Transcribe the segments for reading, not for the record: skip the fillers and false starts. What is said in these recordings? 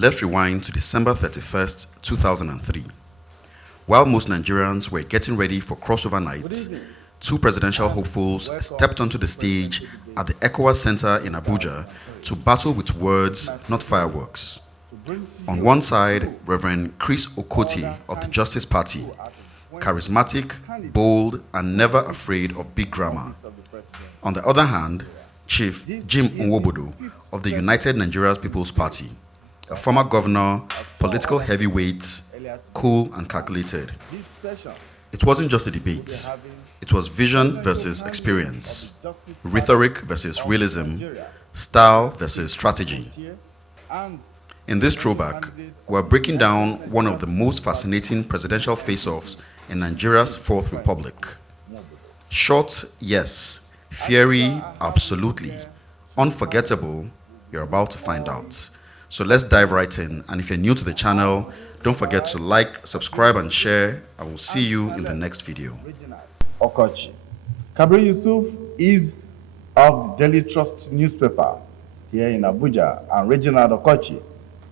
Let's rewind to December 31st, 2003. While most Nigerians were getting ready for crossover night, two presidential hopefuls stepped onto the stage at the ECOWAS Center in Abuja to battle with words, not fireworks. On one side, Reverend Chris Okotie of the Justice Party, charismatic, bold, and never afraid of big grammar. On the other hand, Chief Jim Nwobodo of the United Nigeria People's Party, a former governor, political heavyweight, cool and calculated. It wasn't just a debate. It was vision versus experience, rhetoric versus realism, style versus strategy. In this throwback, we're breaking down one of the most fascinating presidential face-offs in Nigeria's Fourth Republic. Short, yes. Fiery, absolutely. Unforgettable, you're about to find out. So let's dive right in. And if you're new to the channel, don't forget to like, subscribe, and share. I will see you in the next video. Okotie. Kabir Yusuf is of the Daily Trust newspaper here in Abuja, and Reginald Okotie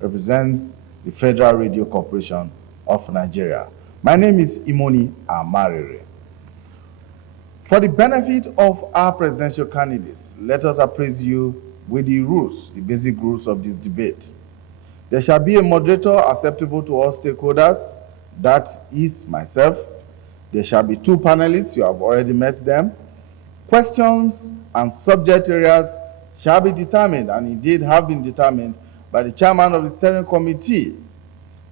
represents the Federal Radio Corporation of Nigeria. My name is Imoni Amarere. For the benefit of our presidential candidates, let us appraise you with the rules, the basic rules of this debate. There shall be a moderator acceptable to all stakeholders, that is myself. There shall be two panelists, you have already met them. Questions and subject areas shall be determined, and indeed have been determined, by the chairman of the steering committee.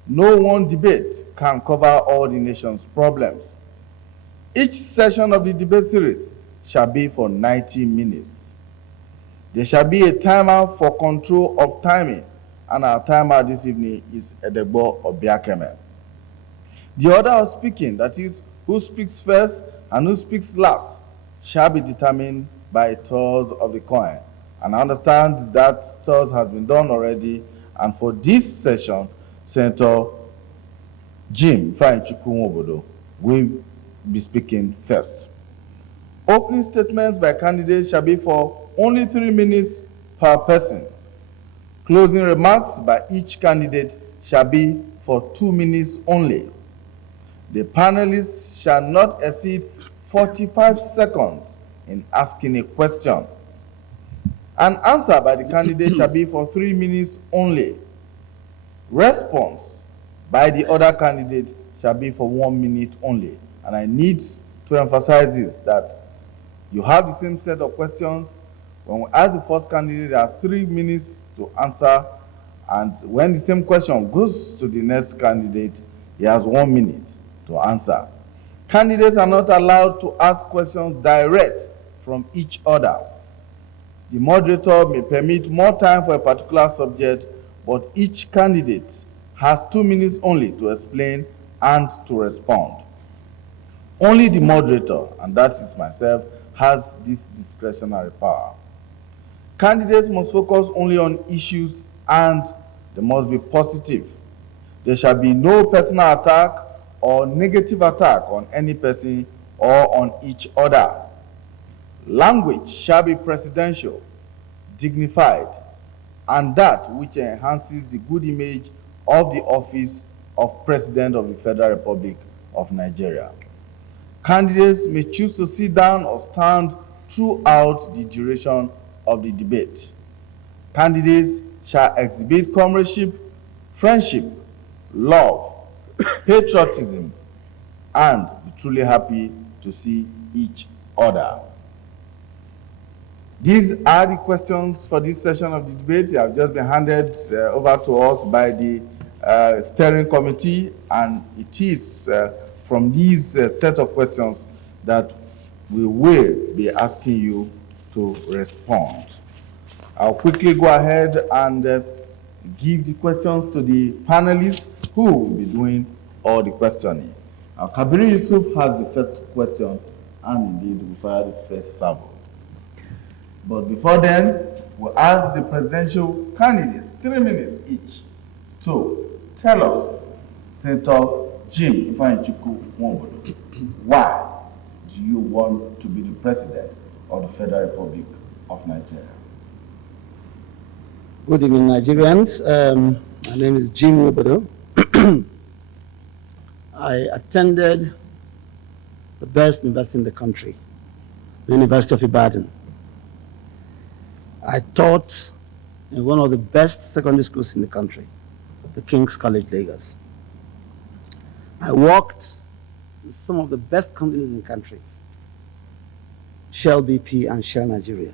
No one debate can cover all the nation's problems. Each session of the debate series shall be for 90 minutes. There shall be a timer for control of timing, and our timer this evening is Edegbo Obiakeme. The order of speaking, that is, who speaks first and who speaks last, shall be determined by a toss of the coin. And I understand that toss has been done already, and for this session, Senator Jim Nwobodo will be speaking first. Opening statements by candidates shall be for only 3 minutes per person. Closing remarks by each candidate shall be for 2 minutes only. The panelists shall not exceed 45 seconds in asking a question. An answer by the candidate shall be for 3 minutes only. Response by the other candidate shall be for 1 minute only. And I need to emphasize this, that you have the same set of questions. When we ask the first candidate, there are 3 minutes to answer. And when the same question goes to the next candidate, he has 1 minute to answer. Candidates are not allowed to ask questions direct from each other. The moderator may permit more time for a particular subject, but each candidate has 2 minutes only to explain and to respond. Only the moderator, and that is myself, has this discretionary power. Candidates must focus only on issues, and they must be positive. There shall be no personal attack or negative attack on any person or on each other. Language shall be presidential, dignified, and that which enhances the good image of the office of President of the Federal Republic of Nigeria. Candidates may choose to sit down or stand throughout the duration of the debate. Candidates shall exhibit comradeship, friendship, love, patriotism, and be truly happy to see each other. These are the questions for this session of the debate. They have just been handed over to us by the steering committee, and it is from these set of questions that we will be asking you to respond. I'll quickly go ahead and give the questions to the panelists who will be doing all the questioning. Kabir Yusuf has the first question, and indeed will fire the first salvo. But before then, we'll ask the presidential candidates 3 minutes each to tell us, Senator Jim Nwobodo, why do you want to be the president of the Federal Republic of Nigeria? Good evening, Nigerians. My name is Nwobodo. I attended the best university in the country, the University of Ibadan. I taught in one of the best secondary schools in the country, the King's College, Lagos. I worked in some of the best companies in the country, Shell BP and Shell Nigeria.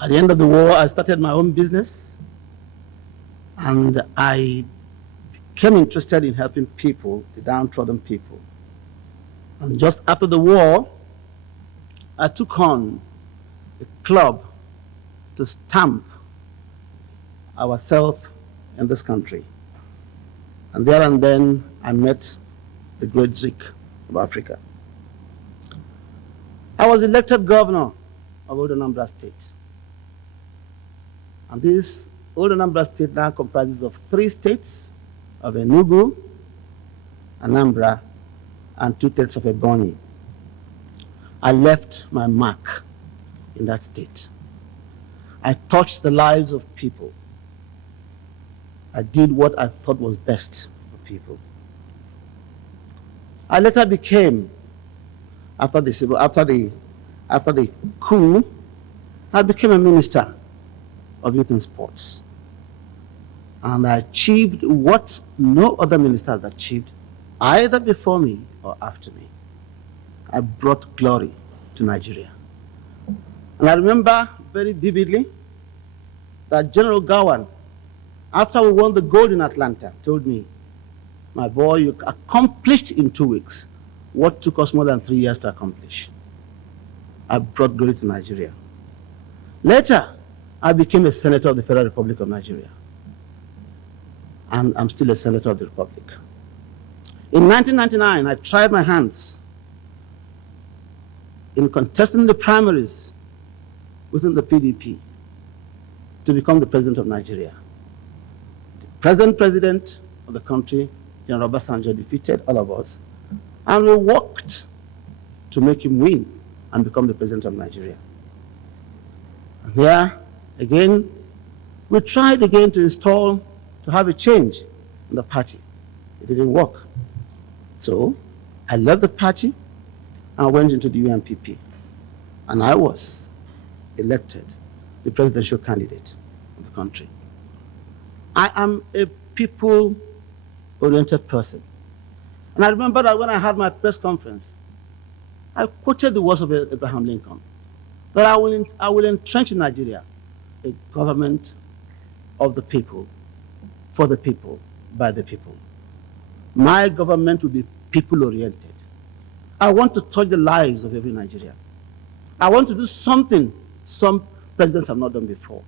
At the end of the war, I started my own business, and I became interested in helping people, the downtrodden people. And just after the war, I took on a club to stamp ourselves in this country. And there and then, I met the great Zik of Africa. I was elected governor of Old Anambra State. And this Old Anambra State now comprises of 3 states, of Enugu, Anambra, and 2 states of Ebonyi. I left my mark in that state. I touched the lives of people. I did what I thought was best for people. I later became, after the coup, I became a minister of youth and sports. And I achieved what no other minister has achieved, either before me or after me. I brought glory to Nigeria. And I remember very vividly that General Gawan, after we won the gold in Atlanta, told me, "My boy, you accomplished in 2 weeks what took us more than 3 years to accomplish." I brought glory to Nigeria. Later, I became a senator of the Federal Republic of Nigeria. And I'm still a senator of the Republic. In 1999, I tried my hands in contesting the primaries within the PDP to become the president of Nigeria. The present president of the country, General Obasanjo, defeated all of us, and we worked to make him win and become the president of Nigeria. And here, again, we tried again to have a change in the party. It didn't work. So I left the party and went into the UNPP. And I was elected the presidential candidate of the country. I am a people-oriented person. And I remember that when I had my press conference, I quoted the words of Abraham Lincoln, that I will entrench in Nigeria a government of the people, for the people, by the people. My government will be people-oriented. I want to touch the lives of every Nigerian. I want to do something some presidents have not done before.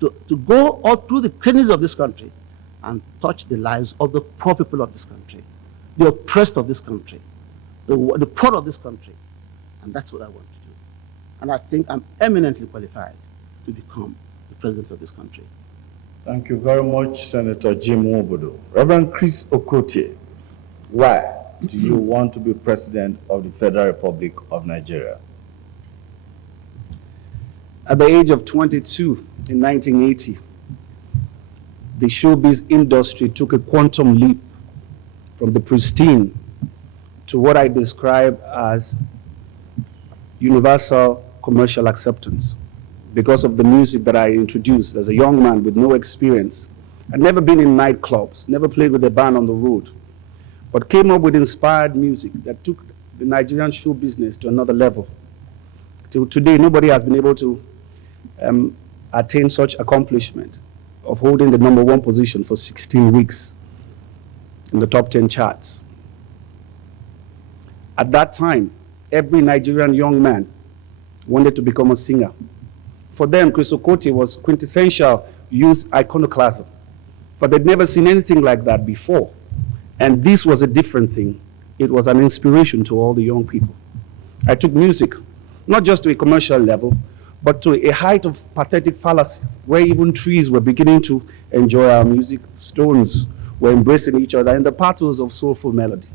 To go all through the crannies of this country and touch the lives of the poor people of this country, the oppressed of this country, the poor of this country. And that's what I want to do. And I think I'm eminently qualified to become the president of this country. Thank you very much, Senator Jim Nwobodo. Reverend Chris Okotie, why do you want to be president of the Federal Republic of Nigeria? At the age of 22 in 1980, the showbiz industry took a quantum leap from the pristine to what I describe as universal commercial acceptance because of the music that I introduced as a young man with no experience. I'd never been in nightclubs, never played with a band on the road, but came up with inspired music that took the Nigerian show business to another level. Till today, nobody has been able to attain such accomplishment of holding the #1 position for 16 weeks in the top 10 charts. At that time, every Nigerian young man wanted to become a singer. For them, Chris Okotie was quintessential youth iconoclasm, but they'd never seen anything like that before. And this was a different thing. It was an inspiration to all the young people. I took music, not just to a commercial level, but to a height of pathetic fallacy, where even trees were beginning to enjoy our music, stones were embracing each other, and the pathos of soulful melody.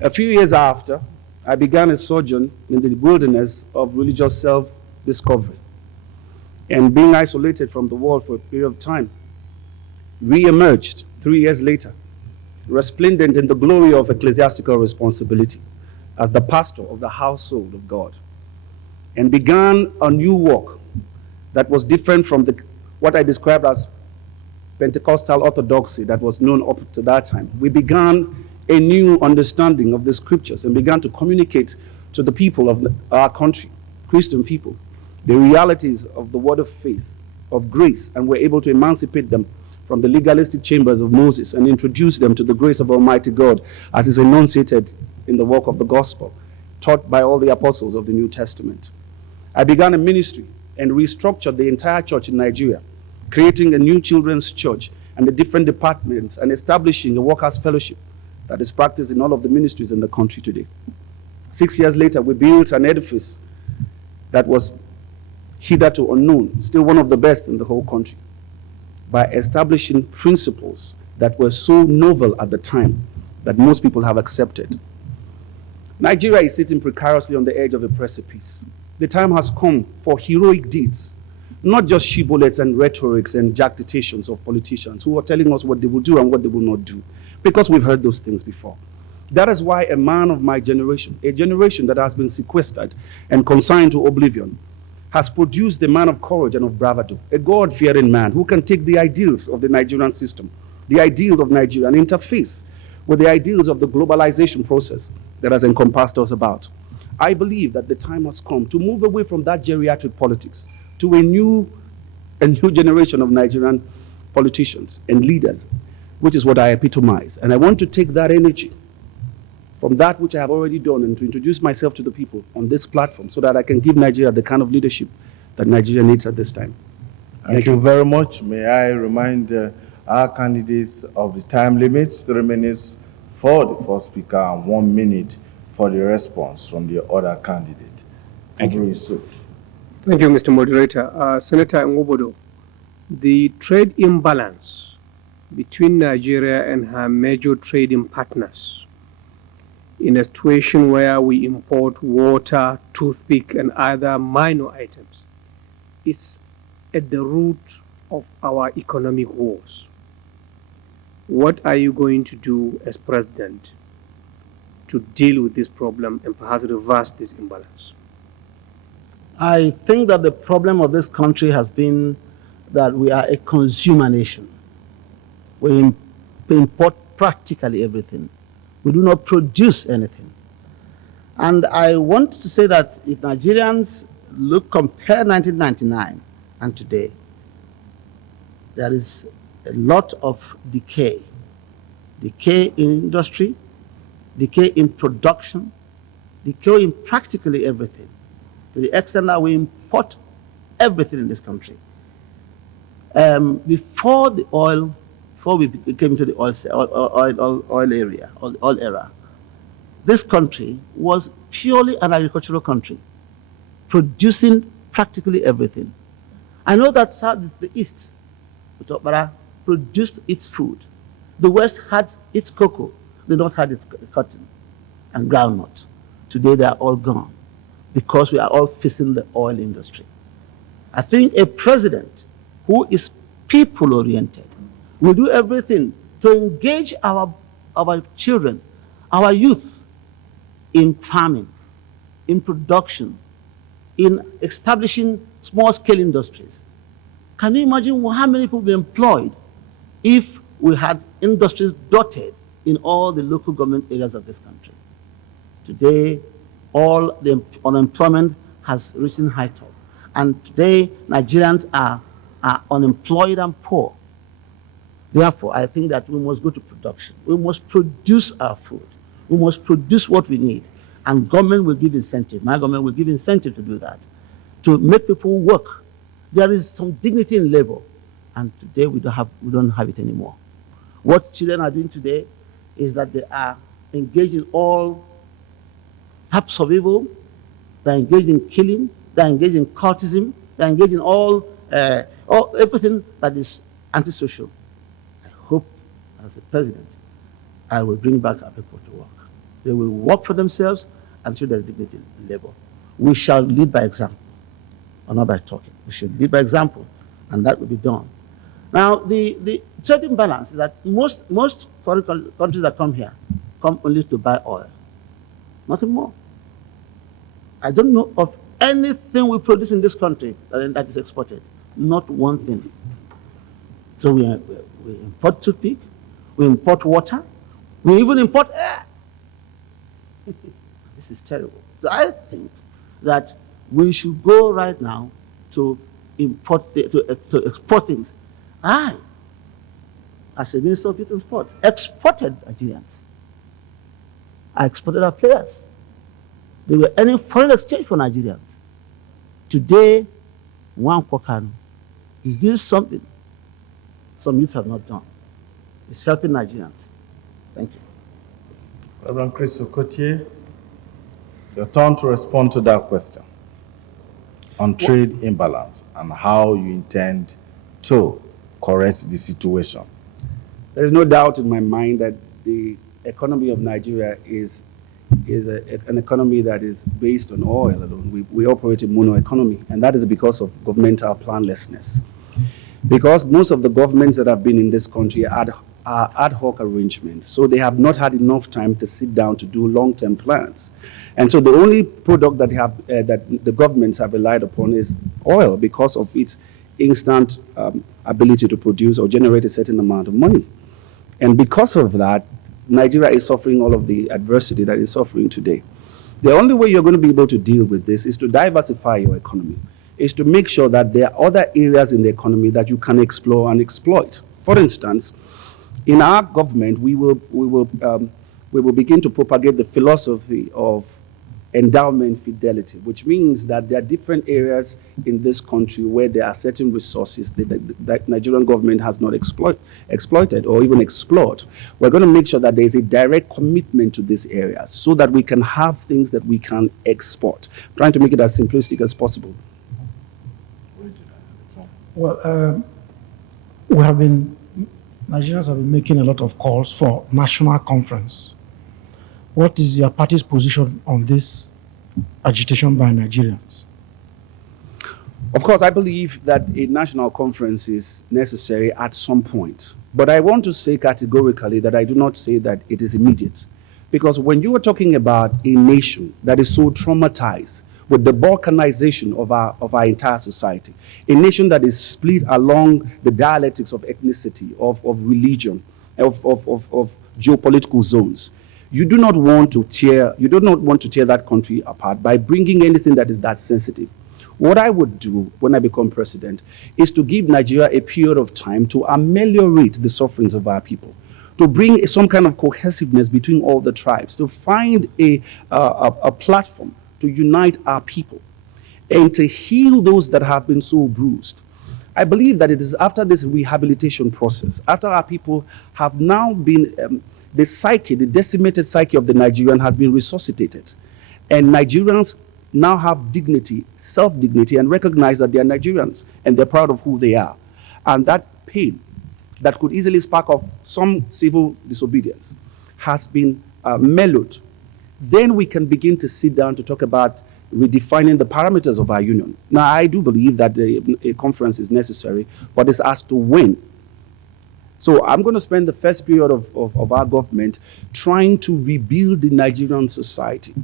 A few years after, I began a sojourn in the wilderness of religious self-discovery. and being isolated from the world for a period of time, re-emerged 3 years later, resplendent in the glory of ecclesiastical responsibility as the pastor of the household of God, and began a new walk that was different from what I described as Pentecostal orthodoxy that was known up to that time. We began a new understanding of the scriptures and began to communicate to the people of our country, Christian people, the realities of the word of faith, of grace, and were able to emancipate them from the legalistic chambers of Moses and introduce them to the grace of Almighty God as is enunciated in the work of the gospel, taught by all the apostles of the New Testament. I began a ministry and restructured the entire church in Nigeria, creating a new children's church and the different departments and establishing a workers' fellowship that is practiced in all of the ministries in the country today. 6 years later, we built an edifice that was hitherto unknown, still one of the best in the whole country, by establishing principles that were so novel at the time that most people have accepted. Nigeria is sitting precariously on the edge of a precipice. The time has come for heroic deeds, not just shibboleths and rhetorics and jactitations of politicians who are telling us what they will do and what they will not do, because we've heard those things before. That is why a man of my generation, a generation that has been sequestered and consigned to oblivion, has produced a man of courage and of bravado, a God-fearing man who can take the ideals of the Nigerian system, the ideal of Nigeria, and interface with the ideals of the globalization process that has encompassed us about. I believe that the time has come to move away from that geriatric politics to a new generation of Nigerian politicians and leaders, which is what I epitomize. And I want to take that energy from that which I have already done and to introduce myself to the people on this platform so that I can give Nigeria the kind of leadership that Nigeria needs at this time. Thank you very much. May I remind our candidates of the time limit, 3 minutes for the first speaker and 1 minute for the response from the other candidate. Thank you. Yusuf. Thank you, Mr. Moderator. Senator Nwobodo, the trade imbalance between Nigeria and her major trading partners in a situation where we import water, toothpick, and other minor items is at the root of our economic woes. What are you going to do as president to deal with this problem and perhaps reverse this imbalance? I think that the problem of this country has been that we are a consumer nation. We import practically everything. We do not produce anything. And I want to say that if Nigerians compare 1999 and today, there is a lot of decay. Decay in industry, decay in production, decay in practically everything, to the extent that we import everything in this country. Before we came into the oil era, this country was purely an agricultural country, producing practically everything. I know that the East, produced its food. The West had its cocoa. The North had its cotton and groundnut. Today they are all gone because we are all facing the oil industry. I think a president who is people-oriented will do everything to engage our children, our youth, in farming, in production, in establishing small-scale industries. Can you imagine how many people would be employed if we had industries dotted in all the local government areas of this country? Today, all the unemployment has reached a high top. And today, Nigerians are unemployed and poor. Therefore, I think that we must go to production. We must produce our food. We must produce what we need. And government will give incentive. My government will give incentive to do that, to make people work. There is some dignity in labor. And today, we don't have it anymore. What children are doing today is that they are engaged in all types of evil. They're engaged in killing. They're engaged in cultism. They're engaged in everything that is antisocial. I hope, as a president, I will bring back our people to work. They will work for themselves and show their dignity in labor. We shall lead by example. or not by talking. We should lead by example, and that will be done. Now, the trade imbalance is that most foreign countries that come here come only to buy oil, nothing more. I don't know of anything we produce in this country that is exported, not one thing. So we import toothpick, we import water, we even import air. This is terrible. So I think that we should go right now to to export things. I, as a Minister of Youth and Sports, exported Nigerians. I exported our players. They were earning foreign exchange for Nigerians. Today, Nwankwo Kanu is doing something some youths have not done. It's helping Nigerians. Thank you. Reverend Chris Okotie, your turn to respond to that question on trade imbalance and how you intend to correct the situation. There is no doubt in my mind that the economy of Nigeria is an economy that is based on oil alone. We operate a mono economy, and that is because of governmental planlessness. Because most of the governments that have been in this country are ad hoc arrangements, so they have not had enough time to sit down to do long-term plans. And so the only product that that the governments have relied upon is oil because of its instant ability to produce or generate a certain amount of money. And because of that, Nigeria is suffering all of the adversity that it's suffering today. The only way you're going to be able to deal with this is to diversify your economy, is to make sure that there are other areas in the economy that you can explore and exploit. For instance, in our government, we will begin to propagate the philosophy of endowment fidelity, which means that there are different areas in this country where there are certain resources that Nigerian government has not exploited or even explored. We're going to make sure that there is a direct commitment to these areas so that we can have things that we can export. I'm trying to make it as simplistic as possible. Well, Nigerians have been making a lot of calls for national conference. What is your party's position on this agitation by Nigerians? Of course, I believe that a national conference is necessary at some point. But I want to say categorically that I do not say that it is immediate. Because when you are talking about a nation that is so traumatized with the balkanization of our entire society, a nation that is split along the dialectics of ethnicity, of religion, of geopolitical zones, you do not want to tear that country apart by bringing anything that is that sensitive. What I would do when I become president is to give Nigeria a period of time to ameliorate the sufferings of our people, to bring some kind of cohesiveness between all the tribes, to find a platform to unite our people and to heal those that have been so bruised. I believe that it is after this rehabilitation process, after our people have now been, the decimated psyche of the Nigerian has been resuscitated, and Nigerians now have dignity, self-dignity, and recognize that they are Nigerians and they're proud of who they are. And that pain that could easily spark off some civil disobedience has been mellowed. Then we can begin to sit down to talk about redefining the parameters of our union. Now, I do believe that a conference is necessary, but it's as to when. So I'm going to spend the first period of our government trying to rebuild the Nigerian society,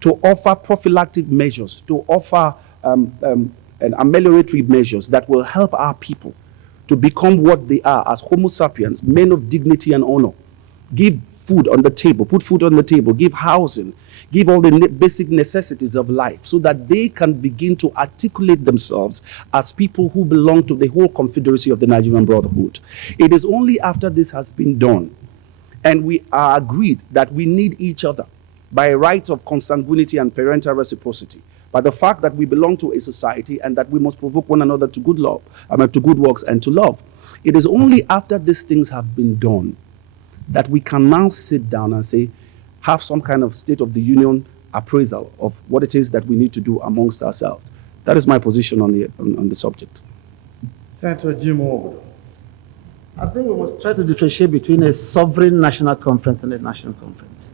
to offer prophylactic measures, to offer amelioratory measures that will help our people to become what they are as Homo sapiens, men of dignity and honor. Give food on the table, put food on the table, give housing, give all the basic necessities of life so that they can begin to articulate themselves as people who belong to the whole confederacy of the Nigerian Brotherhood. It is only after this has been done and we are agreed that we need each other by rights of consanguinity and parental reciprocity, by the fact that we belong to a society and that we must provoke one another to good love, to good works and to love. It is only after these things have been done that we can now sit down and say, have some kind of State of the Union appraisal of what it is that we need to do amongst ourselves. That is my position on the subject. Senator Nwobodo. I think we must try to differentiate between a sovereign national conference and a national conference.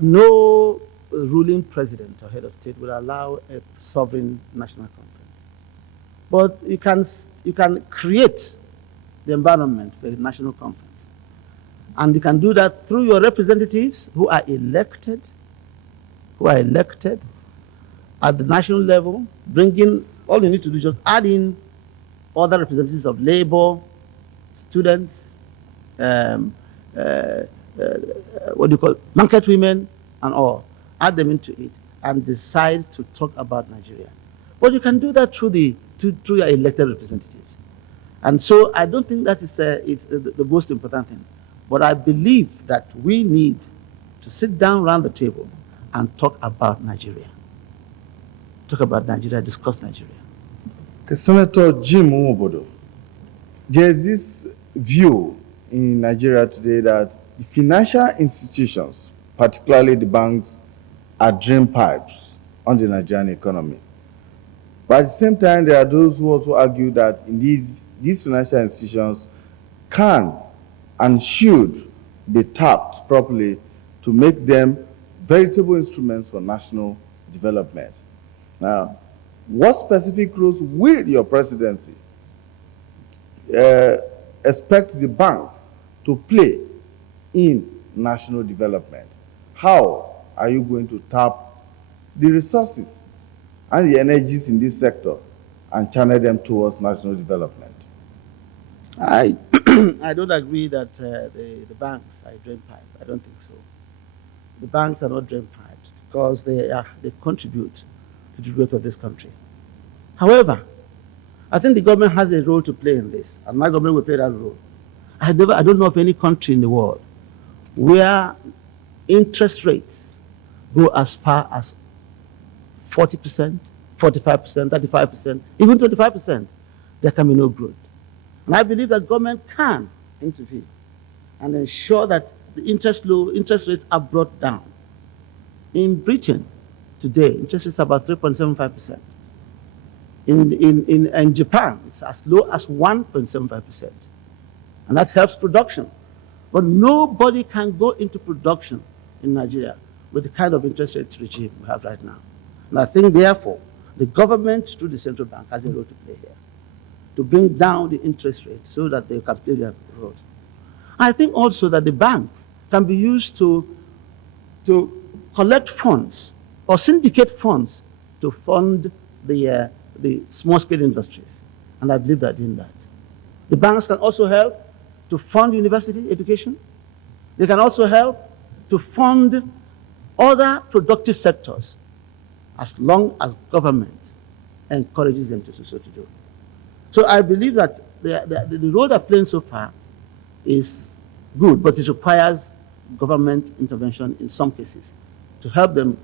No ruling president or head of state will allow a sovereign national conference. But you can create the environment for a national conference. And you can do that through your representatives who are elected at the national level. All you need to do is just add in other representatives of labor, students, market women, and all. Add them into it and decide to talk about Nigeria. But you can do that through your elected representatives. And so I don't think that is it's the most important thing. But I believe that we need to sit down around the table and talk about Nigeria. Talk about Nigeria, discuss Nigeria. Okay, Senator Jim Nwobodo, there's this view in Nigeria today that the financial institutions, particularly the banks, are drain pipes on the Nigerian economy. But at the same time, there are those who also argue that indeed these financial institutions can and should be tapped properly to make them veritable instruments for national development. Now, what specific roles will your presidency expect the banks to play in national development? How are you going to tap the resources and the energies in this sector and channel them towards national development? I don't agree that the banks are a drain pipe. I don't think so. The banks are not drain pipes because they contribute to the growth of this country. However, I think the government has a role to play in this, and my government will play that role. I don't know of any country in the world where interest rates go as far as 40%, 45%, 35%, even 25%. There can be no growth. And I believe that government can intervene and ensure that the interest rates are brought down. In Britain today, interest rates are about 3.75%. In Japan, it's as low as 1.75%. And that helps production. But nobody can go into production in Nigeria with the kind of interest rate regime we have right now. And I think, therefore, the government, through the central bank, has a role to play here, to bring down the interest rate so that they can play their role. I think also that the banks can be used to collect funds or syndicate funds to fund the small-scale industries. And I believe they're doing that. The banks can also help to fund university education. They can also help to fund other productive sectors as long as government encourages them to do. So I believe that the role they're playing so far is good, but it requires government intervention in some cases to help them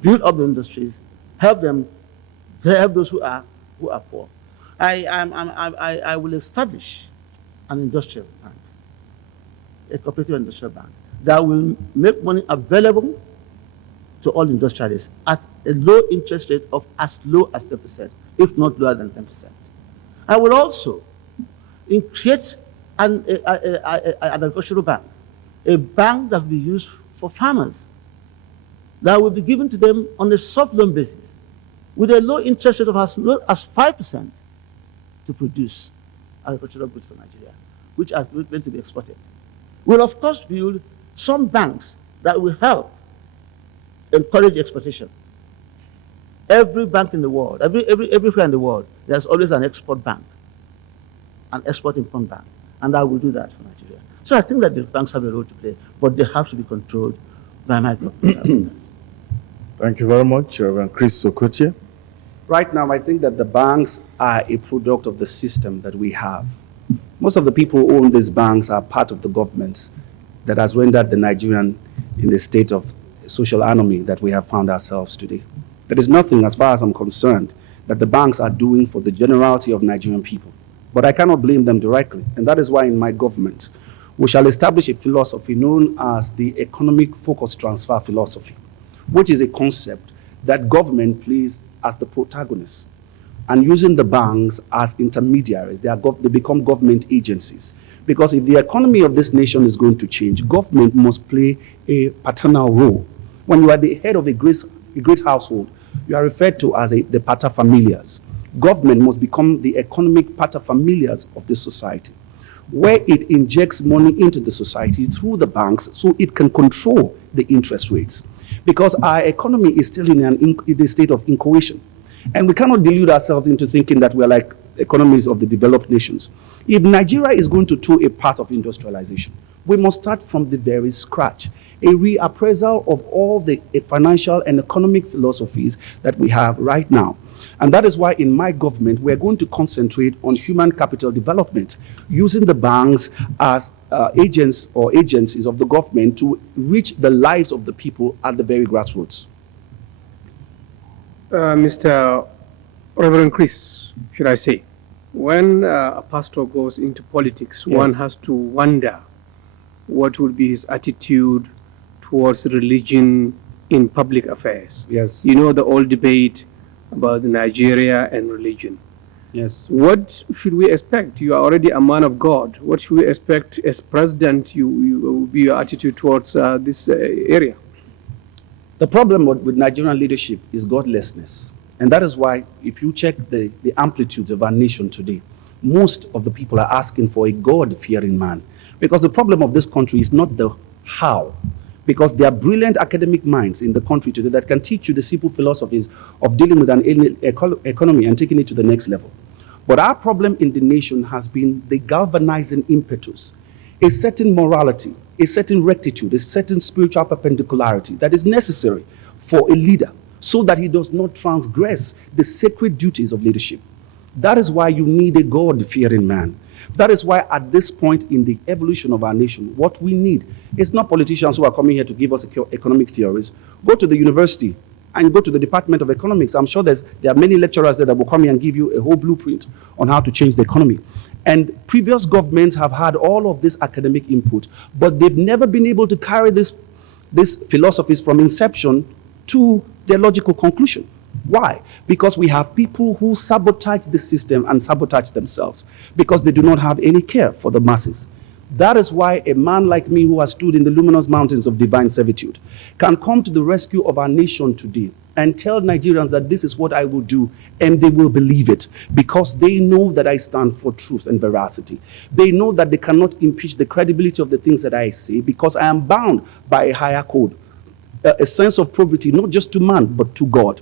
build up the industries, help those who are poor. I will establish an industrial bank, a cooperative industrial bank that will make money available to all industrialists at a low interest rate of as low as 10%, if not lower than 10%. I will also create an agricultural bank, a bank that will be used for farmers, that will be given to them on a soft loan basis with a low interest rate of as low as 5% to produce agricultural goods for Nigeria, which are going to be exported. We'll of course build some banks that will help encourage exportation. Every bank in the world, everywhere in the world, there's always an export bank, an export-import bank, and I will do that for Nigeria. So I think that the banks have a role to play, but they have to be controlled by my government. Thank you very much, Reverend Chris Okotie. Right now, I think that the banks are a product of the system that we have. Most of the people who own these banks are part of the government that has rendered the Nigerian in the state of social anomaly that we have found ourselves today. There is nothing, as far as I'm concerned, that the banks are doing for the generality of Nigerian people. But I cannot blame them directly, and that is why in my government, we shall establish a philosophy known as the economic focus transfer philosophy, which is a concept that government plays as the protagonist, and using the banks as intermediaries. They become government agencies. Because if the economy of this nation is going to change, government must play a paternal role When you are the head of a great household, you are referred to as the paterfamilias. Government must become the economic paterfamilias of the society, where it injects money into the society through the banks so it can control the interest rates. Because our economy is still in a state of incohesion. And we cannot delude ourselves into thinking that we're like economies of the developed nations. If Nigeria is going to do a part of industrialization, we must start from the very scratch. A reappraisal of all the financial and economic philosophies that we have right now. And that is why in my government, we're going to concentrate on human capital development, using the banks as agents or agencies of the government to reach the lives of the people at the very grassroots. Mr. Reverend Chris, should I say, when a pastor goes into politics, Yes. one has to wonder what would be his attitude towards religion in public affairs. Yes. You know the old debate about Nigeria and religion. Yes. What should we expect? You are already a man of God. What should we expect as president? You be your attitude towards this area? The problem with Nigerian leadership is godlessness. And that is why, if you check the amplitude of our nation today, most of the people are asking for a God-fearing man. Because the problem of this country is not the how. Because there are brilliant academic minds in the country today that can teach you the simple philosophies of dealing with an economy and taking it to the next level. But our problem in the nation has been the galvanizing impetus, a certain morality, a certain rectitude, a certain spiritual perpendicularity that is necessary for a leader so that he does not transgress the sacred duties of leadership. That is why you need a God-fearing man. That is why at this point in the evolution of our nation, what we need is not politicians who are coming here to give us economic theories. Go to the university and go to the Department of Economics. I'm sure there are many lecturers there that will come here and give you a whole blueprint on how to change the economy. And previous governments have had all of this academic input, but they've never been able to carry these philosophies from inception to their logical conclusion. Why? Because we have people who sabotage the system and sabotage themselves because they do not have any care for the masses. That is why a man like me who has stood in the luminous mountains of divine servitude can come to the rescue of our nation today and tell Nigerians that this is what I will do, and they will believe it because they know that I stand for truth and veracity. They know that they cannot impeach the credibility of the things that I say because I am bound by a higher code, a sense of probity, not just to man, but to God.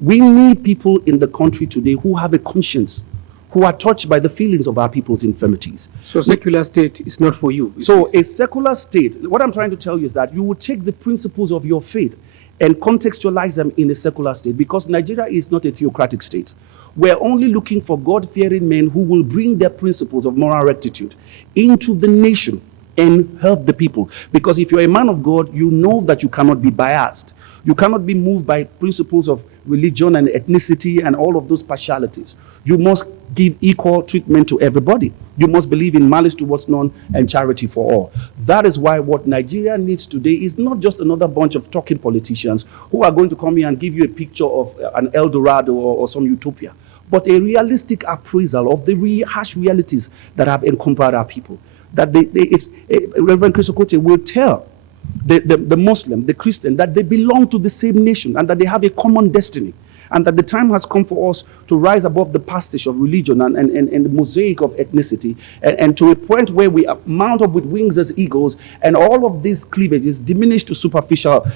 We need people in the country today who have a conscience, who are touched by the feelings of our people's infirmities. So secular state is not for you. So a secular state, what I'm trying to tell you is that you will take the principles of your faith and contextualize them in a secular state because Nigeria is not a theocratic state. We're only looking for God-fearing men who will bring their principles of moral rectitude into the nation and help the people. Because if you're a man of God, you know that you cannot be biased. You cannot be moved by principles of religion and ethnicity and all of those partialities. You must give equal treatment to everybody. You must believe in malice towards none and charity for all. That is why what Nigeria needs today is not just another bunch of talking politicians who are going to come here and give you a picture of an El Dorado or some utopia, but a realistic appraisal of the harsh realities that have encompassed our people. That Reverend Chris Okotie will tell the Muslim, the Christian, that they belong to the same nation and that they have a common destiny. And that the time has come for us to rise above the pastiche of religion and the mosaic of ethnicity and to a point where we mount up with wings as eagles and all of these cleavages diminish to superficial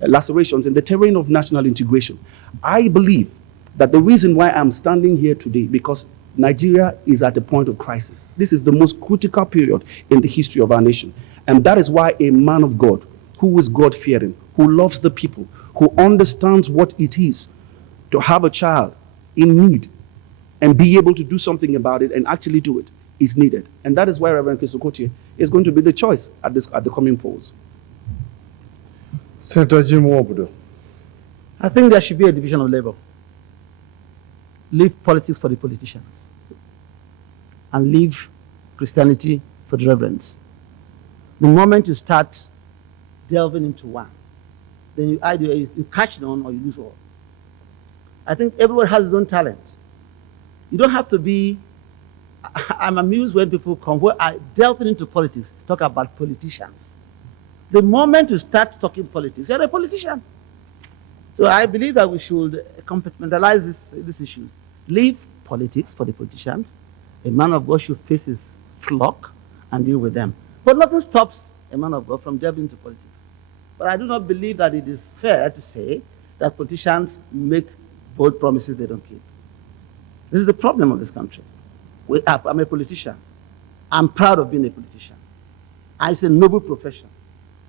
lacerations in the terrain of national integration. I believe that the reason why I'm standing here today, because Nigeria is at a point of crisis. This is the most critical period in the history of our nation. And that is why a man of God, who is God-fearing, who loves the people, who understands what it is to have a child in need and be able to do something about it and actually do it, is needed. And that is why Reverend Chris Okotie is going to be the choice at the coming polls. Senator Jim Nwobodo. I think there should be a division of labor. Leave politics for the politicians and leave Christianity for the reverends. The moment you start delving into one, then you either you catch none or you lose all. I think everyone has his own talent. You don't have to be. I'm amused when people come where I delve into politics, talk about politicians. The moment you start talking politics, you're a politician. So I believe that we should compartmentalize this issue. Leave politics for the politicians. A man of God should face his flock and deal with them. But nothing stops a man of God from delving into politics. But I do not believe that it is fair to say that politicians make bold promises they don't keep. This is the problem of this country. I'm a politician. I'm proud of being a politician. It's a noble profession.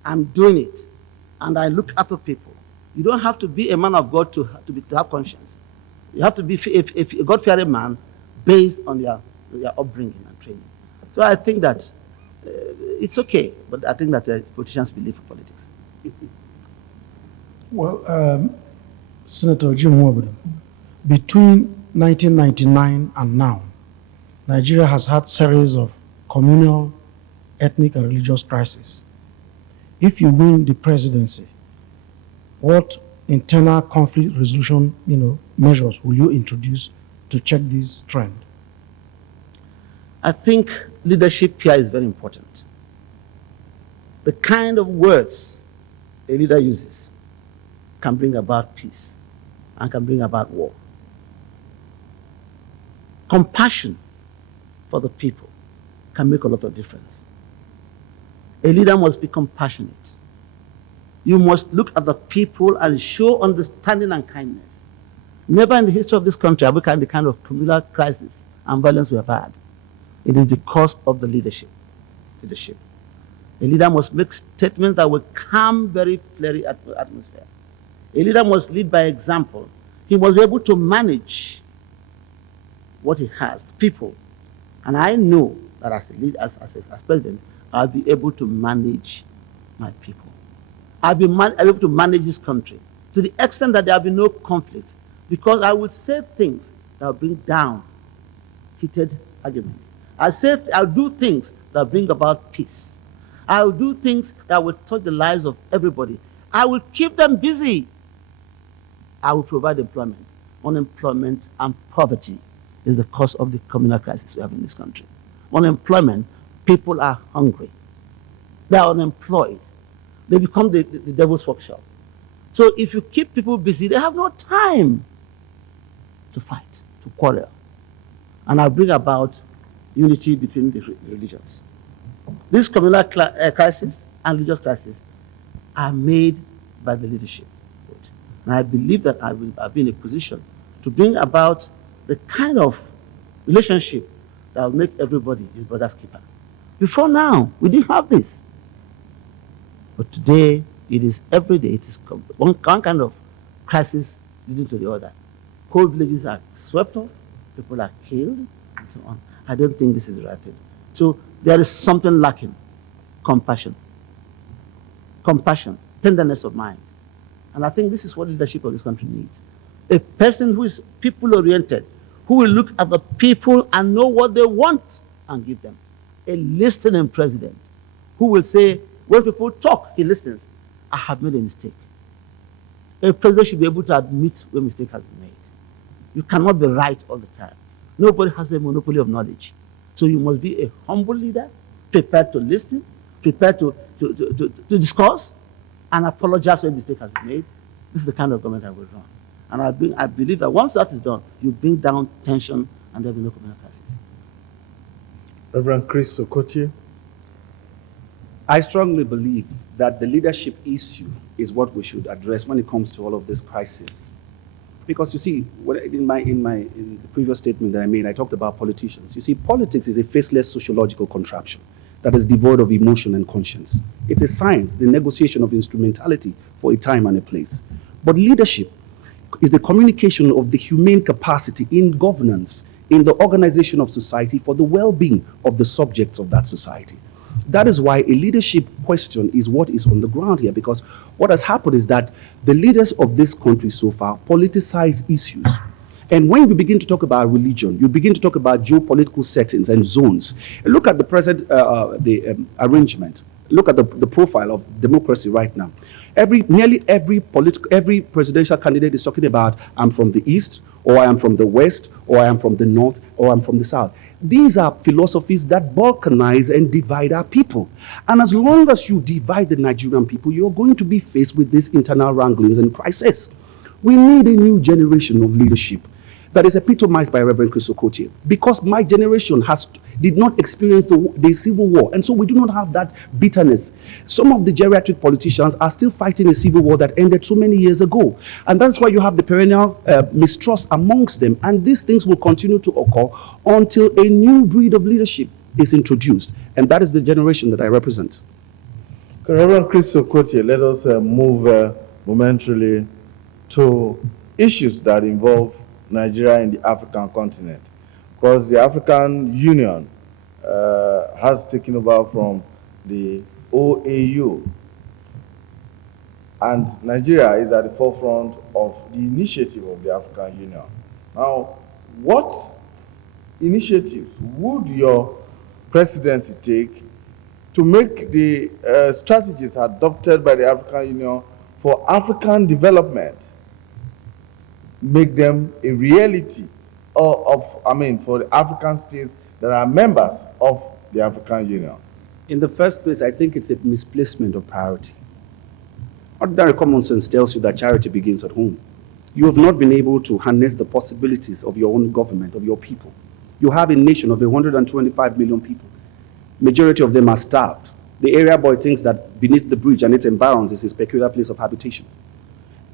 I'm doing it. And I look after people. You don't have to be a man of God to have conscience. You have to be a God-fearing man based on your upbringing and training. So I think that it's okay, but I think that politicians believe in politics. Well, Senator Jim Nwobodo, between 1999 and now, Nigeria has had series of communal, ethnic, and religious crises. If you win the presidency, what internal conflict resolution, measures will you introduce to check this trend? I think leadership here is very important. The kind of words a leader uses can bring about peace and can bring about war. Compassion for the people can make a lot of difference. A leader must be compassionate. You must look at the people and show understanding and kindness. Never in the history of this country have we had the kind of communal crisis and violence we have had. It is because of the leadership. A leader must make statements that will calm very flary atmosphere. A leader must lead by example. He must be able to manage what he has, people. And I know that as a leader, as president, I'll be able to manage my people. I'll be able to manage this country to the extent that there will be no conflict, because I will say things that will bring down heated arguments. I'll do things that bring about peace. I'll do things that will touch the lives of everybody. I will keep them busy. I will provide employment. Unemployment and poverty is the cause of the communal crisis we have in this country. Unemployment, people are hungry. They are unemployed. They become the devil's workshop. So if you keep people busy, they have no time to fight, to quarrel. And I'll bring about unity between the religions. These communal crises and religious crises are made by the leadership. And I believe that I'll be in a position to bring about the kind of relationship that will make everybody his brother's keeper. Before now, we didn't have this. But today, it is every day, it is one kind of crisis leading to the other. Whole villages are swept off, people are killed, and so on. I don't think this is the right thing. So there is something lacking. Compassion, tenderness of mind. And I think this is what leadership of this country needs. A person who is people-oriented, who will look at the people and know what they want and give them. A listening president who will say, when people talk, he listens. I have made a mistake. A president should be able to admit when a mistake has been made. You cannot be right all the time. Nobody has a monopoly of knowledge. So you must be a humble leader, prepared to listen, prepared to discuss, and apologize when a mistake has been made. This is the kind of government I will run. And I believe that once that is done, you bring down tension and there will be no communal crisis. Reverend Chris Okotie. I strongly believe that the leadership issue is what we should address when it comes to all of this crisis. Because you see, in the previous statement that I made, I talked about politicians. You see, politics is a faceless sociological contraption that is devoid of emotion and conscience. It's a science, the negotiation of instrumentality for a time and a place. But leadership is the communication of the humane capacity in governance, in the organization of society for the well-being of the subjects of that society. That is why a leadership question is what is on the ground here, because what has happened is that the leaders of this country so far politicize issues. And when you begin to talk about religion, you begin to talk about geopolitical settings and zones. Look at the present arrangement. Look at the profile of democracy right now. Nearly every presidential candidate is talking about, I'm from the East, or I am from the West, or I am from the North, or I'm from the South. These are philosophies that balkanize and divide our people. And as long as you divide the Nigerian people, you're going to be faced with these internal wranglings and crises. We need a new generation of leadership that is epitomized by Reverend Chris Okotie, because my generation did not experience the Civil War, and so we do not have that bitterness. Some of the geriatric politicians are still fighting a civil war that ended so many years ago, and that's why you have the perennial mistrust amongst them, and these things will continue to occur until a new breed of leadership is introduced, and that is the generation that I represent. Reverend Chris Okotie, let us move momentarily to issues that involve Nigeria in the African continent, because the African Union has taken over from the OAU, and Nigeria is at the forefront of the initiative of the African Union. Now, what initiatives would your presidency take to make the strategies adopted by the African Union for African development, make them a reality for the African states that are members of the African Union? In the first place, I think it's a misplacement of priority. Ordinary common sense tells you that charity begins at home. You have not been able to harness the possibilities of your own government, of your people. You have a nation of 125 million people. Majority of them are starved. The area boy thinks that beneath the bridge and its environs is his peculiar place of habitation.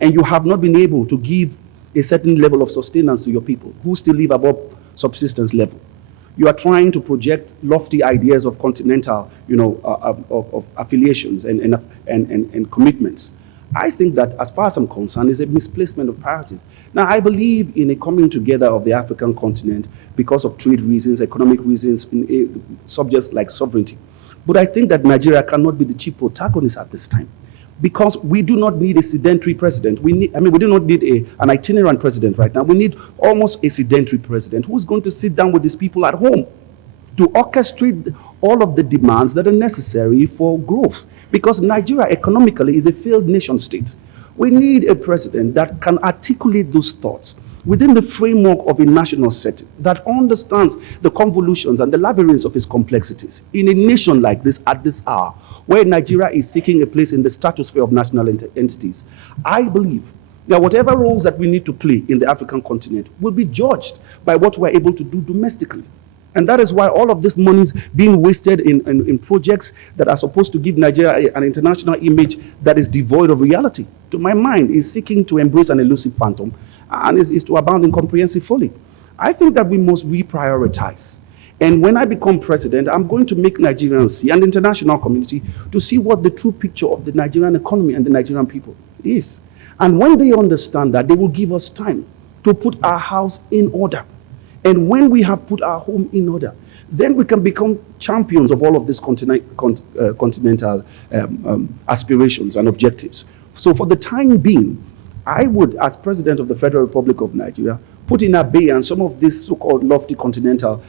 And you have not been able to give a certain level of sustenance to your people who still live above subsistence level. You are trying to project lofty ideas of continental, of affiliations and commitments. I think that, as far as I'm concerned, is a misplacement of priorities. Now, I believe in a coming together of the African continent because of trade reasons, economic reasons, in subjects like sovereignty. But I think that Nigeria cannot be the chief protagonist at this time, because we do not need a sedentary president. We do not need an itinerant president right now. We need almost a sedentary president who's going to sit down with his people at home to orchestrate all of the demands that are necessary for growth. Because Nigeria economically is a failed nation state. We need a president that can articulate those thoughts within the framework of a national setting, that understands the convolutions and the labyrinths of its complexities in a nation like this at this hour, where Nigeria is seeking a place in the stratosphere of national entities. I believe that whatever roles that we need to play in the African continent will be judged by what we're able to do domestically. And that is why all of this money is being wasted in projects that are supposed to give Nigeria an international image that is devoid of reality. To my mind, is seeking to embrace an elusive phantom and is to abound in comprehensive folly. I think that we must reprioritize. And when I become president, I'm going to make Nigerians see, and the international community, to see what the true picture of the Nigerian economy and the Nigerian people is. And when they understand that, they will give us time to put our house in order. And when we have put our home in order, then we can become champions of all of these continental aspirations and objectives. So for the time being, I would, as President of the Federal Republic of Nigeria, put in abeyance some of these so-called lofty continental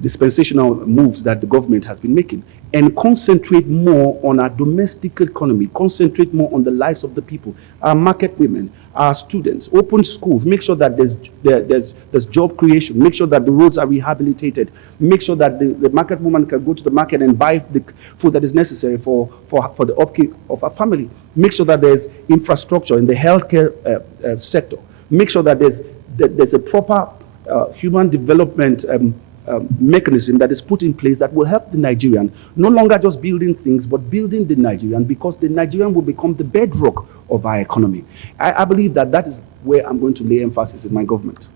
dispensational moves that the government has been making, and concentrate more on our domestic economy, concentrate more on the lives of the people, our market women, our students, open schools, make sure that there's job creation, make sure that the roads are rehabilitated, make sure that the market woman can go to the market and buy the food that is necessary for the upkeep of our family, make sure that there's infrastructure in the healthcare sector, make sure that there's a proper human development mechanism that is put in place that will help the Nigerian, no longer just building things, but building the Nigerian, because the Nigerian will become the bedrock of our economy. I believe that is where I'm going to lay emphasis in my government.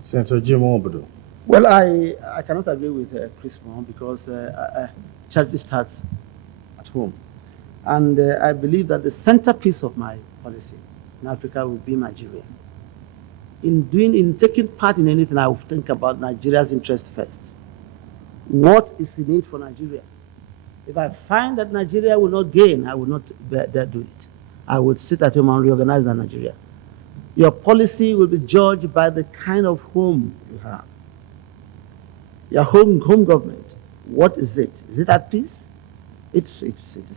Senator Jim Nwobodo. Well, I cannot agree with Chris Moore, because charity starts at home. And I believe that the centerpiece of my policy in Africa will be Nigeria. In taking part in anything, I will think about Nigeria's interest first. What is in it for Nigeria? If I find that Nigeria will not gain, I will not dare do it. I would sit at home and reorganize Nigeria. Your policy will be judged by the kind of home you have. Your home government, what is it? Is it at peace? It's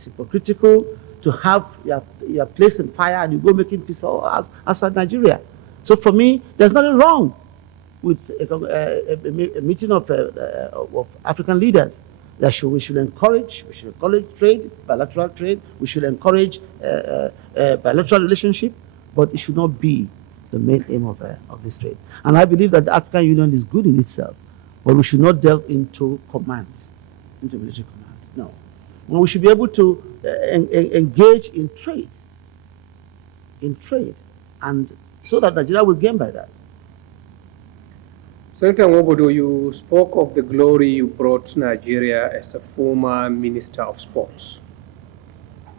hypocritical to have your place in fire and you go making peace outside Nigeria. So for me, there's nothing wrong with a meeting of African leaders. We should encourage trade, bilateral trade. We should encourage bilateral relationship, but it should not be the main aim of this trade. And I believe that the African Union is good in itself, but we should not delve into commands, into military commands. No. We should be able to engage in trade, and so that Nigeria will gain by that. Senator Nwobodo, you spoke of the glory you brought to Nigeria as a former Minister of Sports.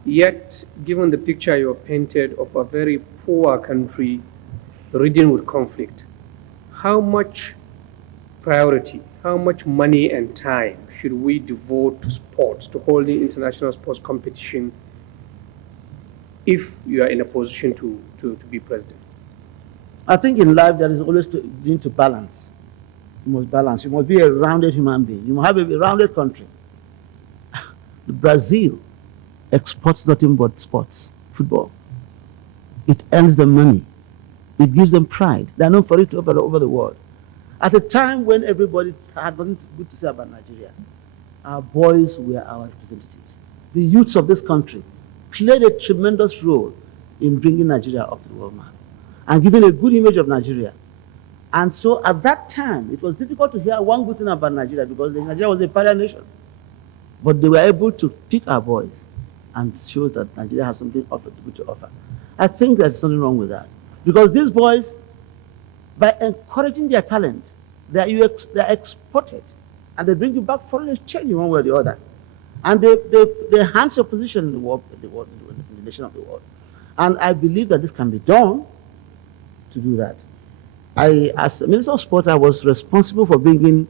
Yet, given the picture you have painted of a very poor country ridden with conflict, how much priority, how much money and time should we devote to sports, to holding international sports competition, if you are in a position to be president? I think in life there is always need to balance. You must balance. You must be a rounded human being. You must have a rounded country. Brazil exports nothing but sports, football. It earns them money. It gives them pride. They are known for it over the world. At a time when everybody had nothing good to say about Nigeria, our boys were our representatives. The youths of this country played a tremendous role in bringing Nigeria up to the world map and giving a good image of Nigeria. And so at that time, it was difficult to hear one good thing about Nigeria because Nigeria was a pariah nation. But they were able to pick our boys and show that Nigeria has something good to offer. I think there's something wrong with that. Because these boys, by encouraging their talent, they're exported. And they bring you back foreign exchange in one way or the other. And they enhance your position in the world, in the nation of the world. And I believe that this can be done to do that. As Minister of Sports, I was responsible for bringing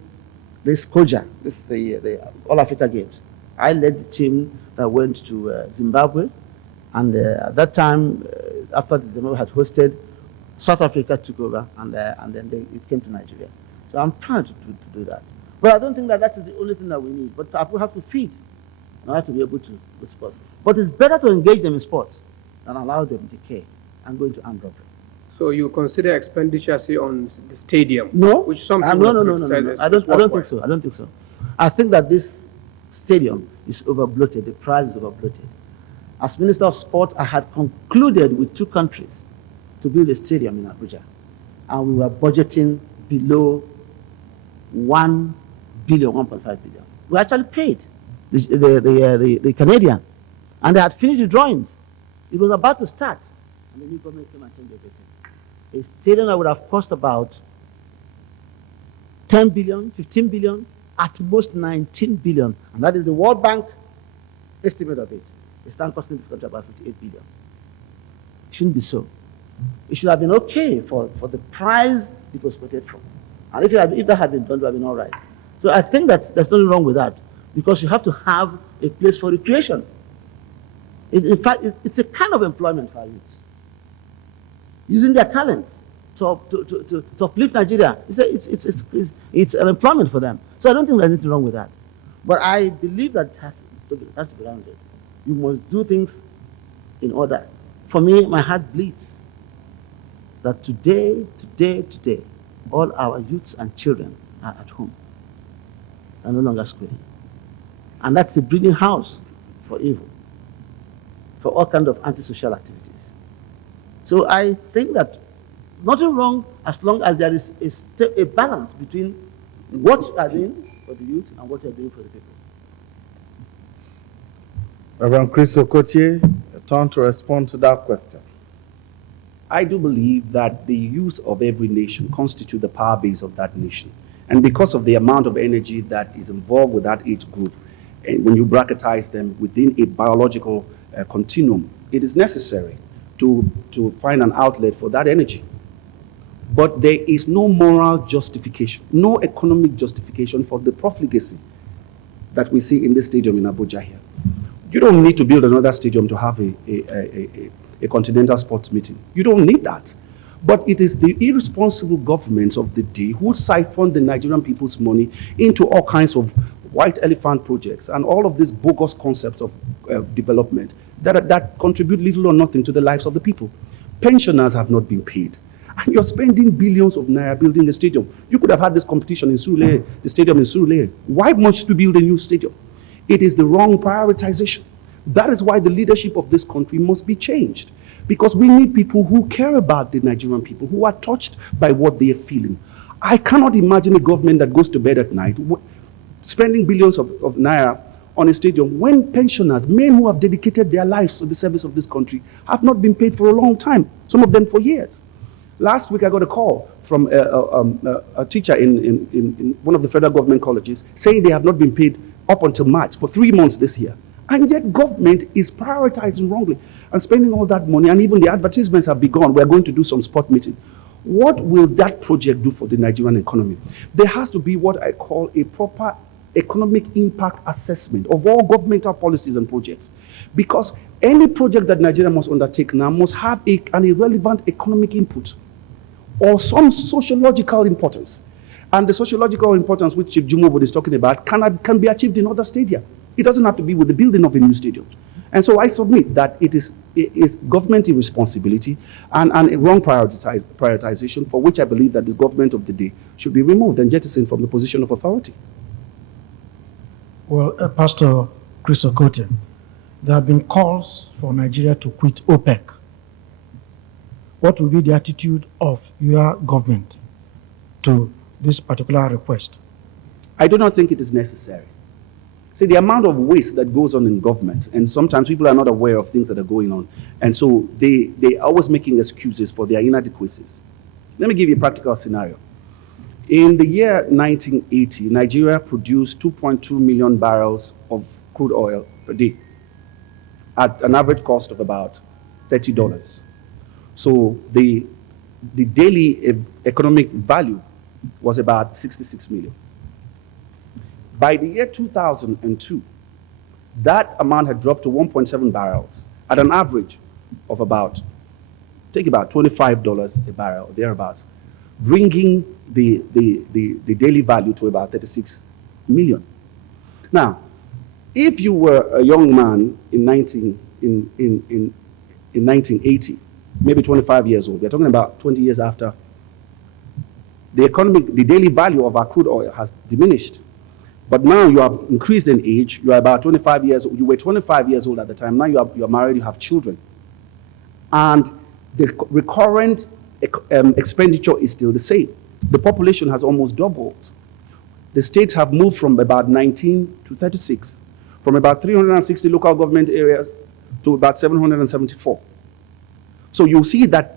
this Koja, the All Africa Games. I led the team that went to Zimbabwe, and at that time, after the Zimbabwe had hosted, South Africa took over, and then it came to Nigeria. So I'm proud to do that. But I don't think that is the only thing that we need. But we have to feed in order to be able to do sports. But it's better to engage them in sports than allow them to decay and go into armed robbery. So you consider expenditure, say, on the stadium? No. Which some people no. I don't think so. I don't think so. I think that this stadium is over-bloated. The price is over-bloated. As Minister of Sport, I had concluded with 2 countries to build a stadium in Abuja. And we were budgeting below 1 billion, 1.5 billion. We actually paid the Canadian. And they had finished the drawings. It was about to start. And the new government came and changed everything. A stadium that would have cost about 10 billion, 15 billion, at most 19 billion. And that is the World Bank estimate of it. It's now costing this country about 58 billion. It shouldn't be so. It should have been okay for the price it was quoted from. And if that had been done, it would have been all right. So I think that there's nothing wrong with that, because you have to have a place for recreation. In fact, it's a kind of employment for our youth. Using their talent to uplift Nigeria. It's an employment for them. So I don't think there's anything wrong with that. But I believe that it has to be rounded. You must do things in order. For me, my heart bleeds that today, all our youths and children are at home. They're no longer schooling. And that's a breeding house for evil, for all kinds of antisocial activities. So I think that nothing wrong as long as there is a balance between what you are doing for the youth and what you are doing for the people. Reverend Chris Okotie, a turn to respond to that question. I do believe that the youth of every nation constitute the power base of that nation. And because of the amount of energy that is involved with that age group, and when you bracketize them within a biological continuum, it is necessary to find an outlet for that energy. But there is no moral justification, no economic justification for the profligacy that we see in this stadium in Abuja here. You don't need to build another stadium to have a continental sports meeting. You don't need that. But it is the irresponsible governments of the day who siphon the Nigerian people's money into all kinds of white elephant projects and all of these bogus concepts of development that contribute little or nothing to the lives of the people. Pensioners have not been paid. And you're spending billions of naira building a stadium. You could have had this competition in Surulere, the stadium in Surulere. Why must you build a new stadium? It is the wrong prioritization. That is why the leadership of this country must be changed. Because we need people who care about the Nigerian people, who are touched by what they are feeling. I cannot imagine a government that goes to bed at night spending billions of naira on a stadium when pensioners, men who have dedicated their lives to the service of this country, have not been paid for a long time, some of them for years. Last week I got a call from a teacher in one of the federal government colleges saying they have not been paid up until March for 3 months this year. And yet government is prioritizing wrongly and spending all that money, and even the advertisements have begun. We're going to do some spot meeting. What will that project do for the Nigerian economy? There has to be what I call a proper economic impact assessment of all governmental policies and projects. Because any project that Nigeria must undertake now must have an irrelevant economic input or some sociological importance. And the sociological importance which Chief Nwobodo is talking about can be achieved in other stadia. It doesn't have to be with the building of a new stadium. And so I submit that it is government irresponsibility and a wrong prioritization, for which I believe that this government of the day should be removed and jettisoned from the position of authority. Well, Pastor Chris Okotie, there have been calls for Nigeria to quit OPEC. What will be the attitude of your government to this particular request? I do not think it is necessary. See, the amount of waste that goes on in government, and sometimes people are not aware of things that are going on, and so they are always making excuses for their inadequacies. Let me give you a practical scenario. In the year 1980, Nigeria produced 2.2 million barrels of crude oil per day at an average cost of about $30. So the daily economic value was about 66 million. By the year 2002, that amount had dropped to 1.7 barrels at an average of about $25 a barrel, thereabouts, bringing the daily value to about 36 million. Now, if you were a young man in 1980, maybe 25 years old, we're talking about 20 years after, the daily value of our crude oil has diminished. But now you have increased in age. You are about 25 years old. You were 25 years old at the time. Now you are married, you have children. And the recurrent expenditure is still the same. The population has almost doubled. The states have moved from about 19 to 36, from about 360 local government areas to about 774. So you'll see that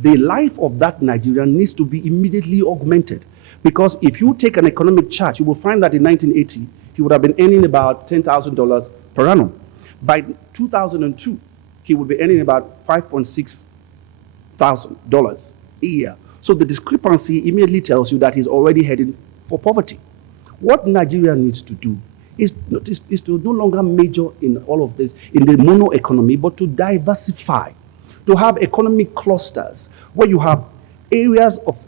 the life of that Nigerian needs to be immediately augmented. Because if you take an economic chart, you will find that in 1980, he would have been earning about $10,000 per annum. By 2002, he would be earning about $5,600 a year. So the discrepancy immediately tells you that he's already heading for poverty. What Nigeria needs to do is to no longer major in all of this, in the mono economy, but to diversify, to have economic clusters where you have areas of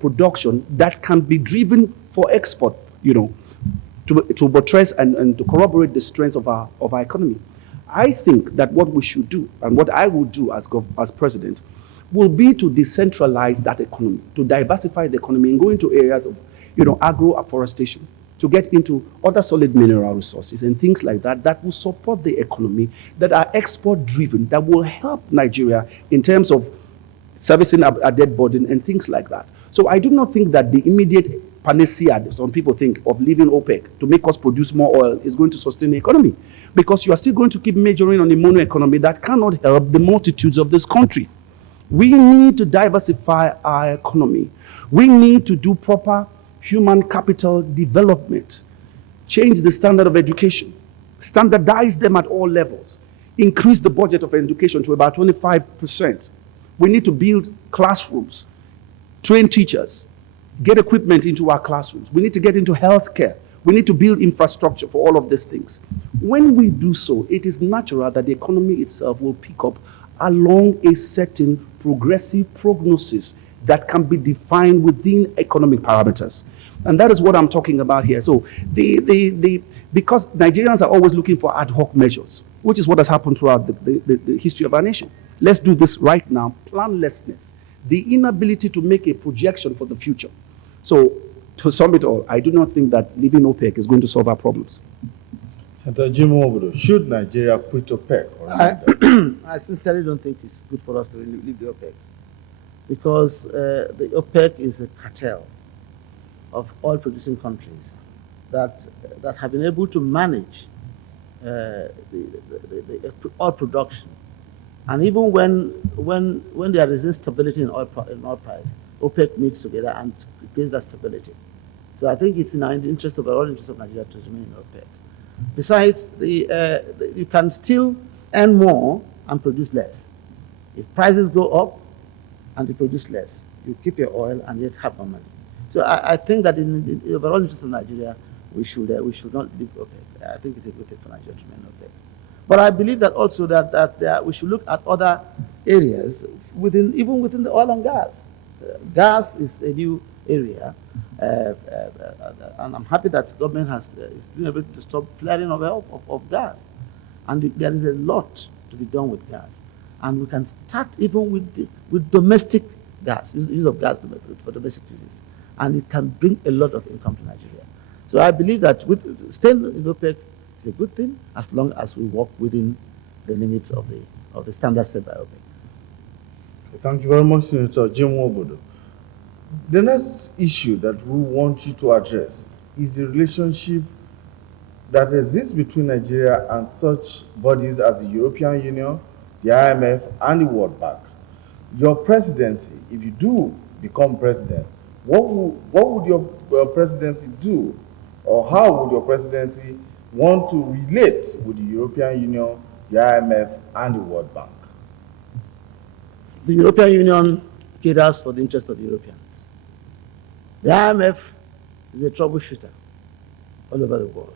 production that can be driven for export, to buttress and to corroborate the strength of our economy. I think that what we should do, and what I will do as president, will be to decentralize that economy, to diversify the economy and go into areas of, agro-afforestation, to get into other solid mineral resources and things like that, that will support the economy, that are export-driven, that will help Nigeria in terms of servicing a debt burden and things like that. So I do not think that the immediate panacea, some people think, of leaving OPEC to make us produce more oil is going to sustain the economy, because you are still going to keep majoring on a mono economy that cannot help the multitudes of this country. We need to diversify our economy. We need to do proper human capital development, change the standard of education, standardize them at all levels, increase the budget of education to about 25%. We need to build classrooms, train teachers, get equipment into our classrooms. We need to get into healthcare. We need to build infrastructure for all of these things. When we do so, it is natural that the economy itself will pick up along a certain progressive prognosis that can be defined within economic parameters. And that is what I'm talking about here. So because Nigerians are always looking for ad hoc measures. which is what has happened throughout the history of our nation. Let's do this right now. Planlessness, the inability to make a projection for the future. So, to sum it all, I do not think that leaving OPEC is going to solve our problems. Senator Jim Nwobodo, should Nigeria quit OPEC? I sincerely don't think it's good for us to leave the OPEC, because the OPEC is a cartel of oil-producing countries that have been able to manage the oil production, and even when there is instability in oil price, OPEC meets together and creates that stability. So I think it's in the interest of all interest of Nigeria to remain in OPEC. Besides, you can still earn more and produce less. If prices go up and you produce less, you keep your oil and yet have more money. So I think that in the overall interest of Nigeria, we should not leave OPEC. I think it's a good thing for Nigeria to remain OPEC. But I believe that also that we should look at other areas even within the oil and gas. Gas is a new area, and I'm happy that the government is doing everything to stop flaring of gas. And there is a lot to be done with gas, and we can start even with domestic gas, use of gas for domestic uses, and it can bring a lot of income to Nigeria. So I believe that staying in OPEC is a good thing as long as we work within the limits of the standards set by OPEC. Thank you very much, Senator Jim Nwobodo. The next issue that we want you to address is the relationship that exists between Nigeria and such bodies as the European Union, the IMF, and the World Bank. Your presidency, if you do become president, what would your presidency do, or how would your presidency want to relate with the European Union, the IMF, and the World Bank? The European Union caters for the interest of the Europeans. The IMF is a troubleshooter all over the world.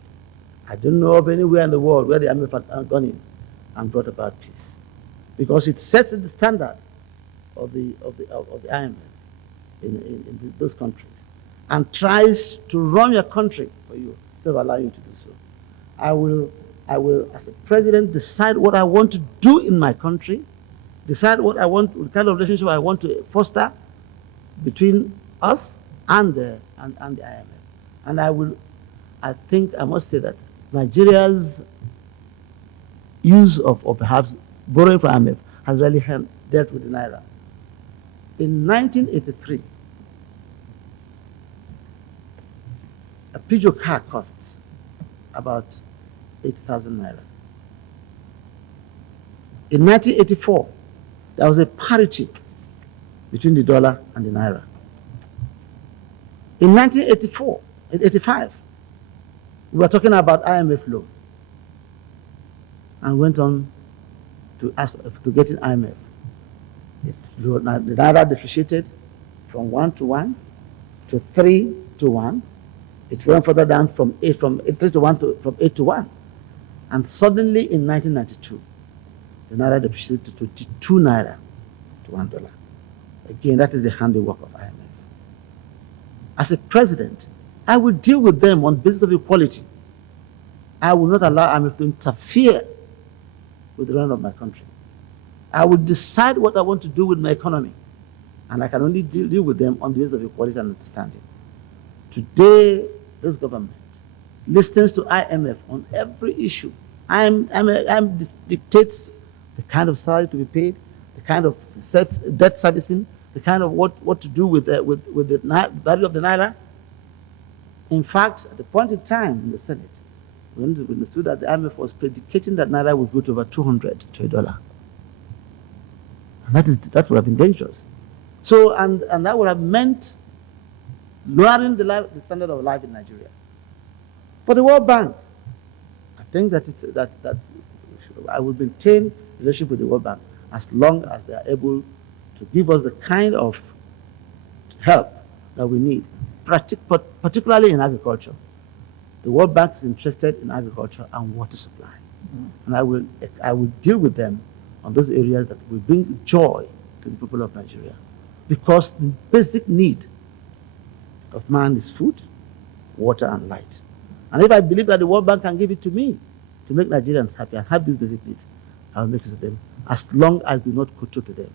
I don't know of anywhere in the world where the IMF has gone in and brought about peace, because it sets the standard of the IMF in those countries and tries to run your country for you instead of allowing you to do so. I will, as a president, decide what I want to do in my country, decide what I want, the kind of relationship I want to foster between us and the IMF. And I think I must say that Nigeria's use of perhaps borrowing from IMF has really dealt with the Naira. In 1983, a Peugeot car costs about 8,000 Naira. In 1984, there was a parity between the dollar and the Naira. In 1985, we were talking about IMF loan and went on to ask to get in IMF. The Naira depreciated from 1 to 1 to 3 to 1. It went further down from 3 to 1 from 8 to 1. And suddenly in 1992, the Naira depreciated to 22 Naira to $1. Again, that is the handiwork of IMF. As a president, I will deal with them on the basis of equality. I will not allow IMF to interfere with the running of my country. I will decide what I want to do with my economy, and I can only deal with them on the basis of equality and understanding. Today, this government listens to IMF on every issue. IMF dictates the kind of salary to be paid, the kind of debt servicing, the kind of what to do with the value of the Naira. In fact, at the point in time in the Senate, we understood that the IMF was predicating that Naira would go to over 200 to $1. And that would have been dangerous. So, and that would have meant lowering the standard of life in Nigeria. For the World Bank, I think that I will maintain a relationship with the World Bank as long as they are able to give us the kind of help that we need, particularly in agriculture. The World Bank is interested in agriculture and water supply. And I will deal with them on those areas that will bring joy to the people of Nigeria. Because the basic need of man is food, water, and light. And if I believe that the World Bank can give it to me, to make Nigerians happy and have these basic needs, I will make use of them. As long as I do not kowtow to them,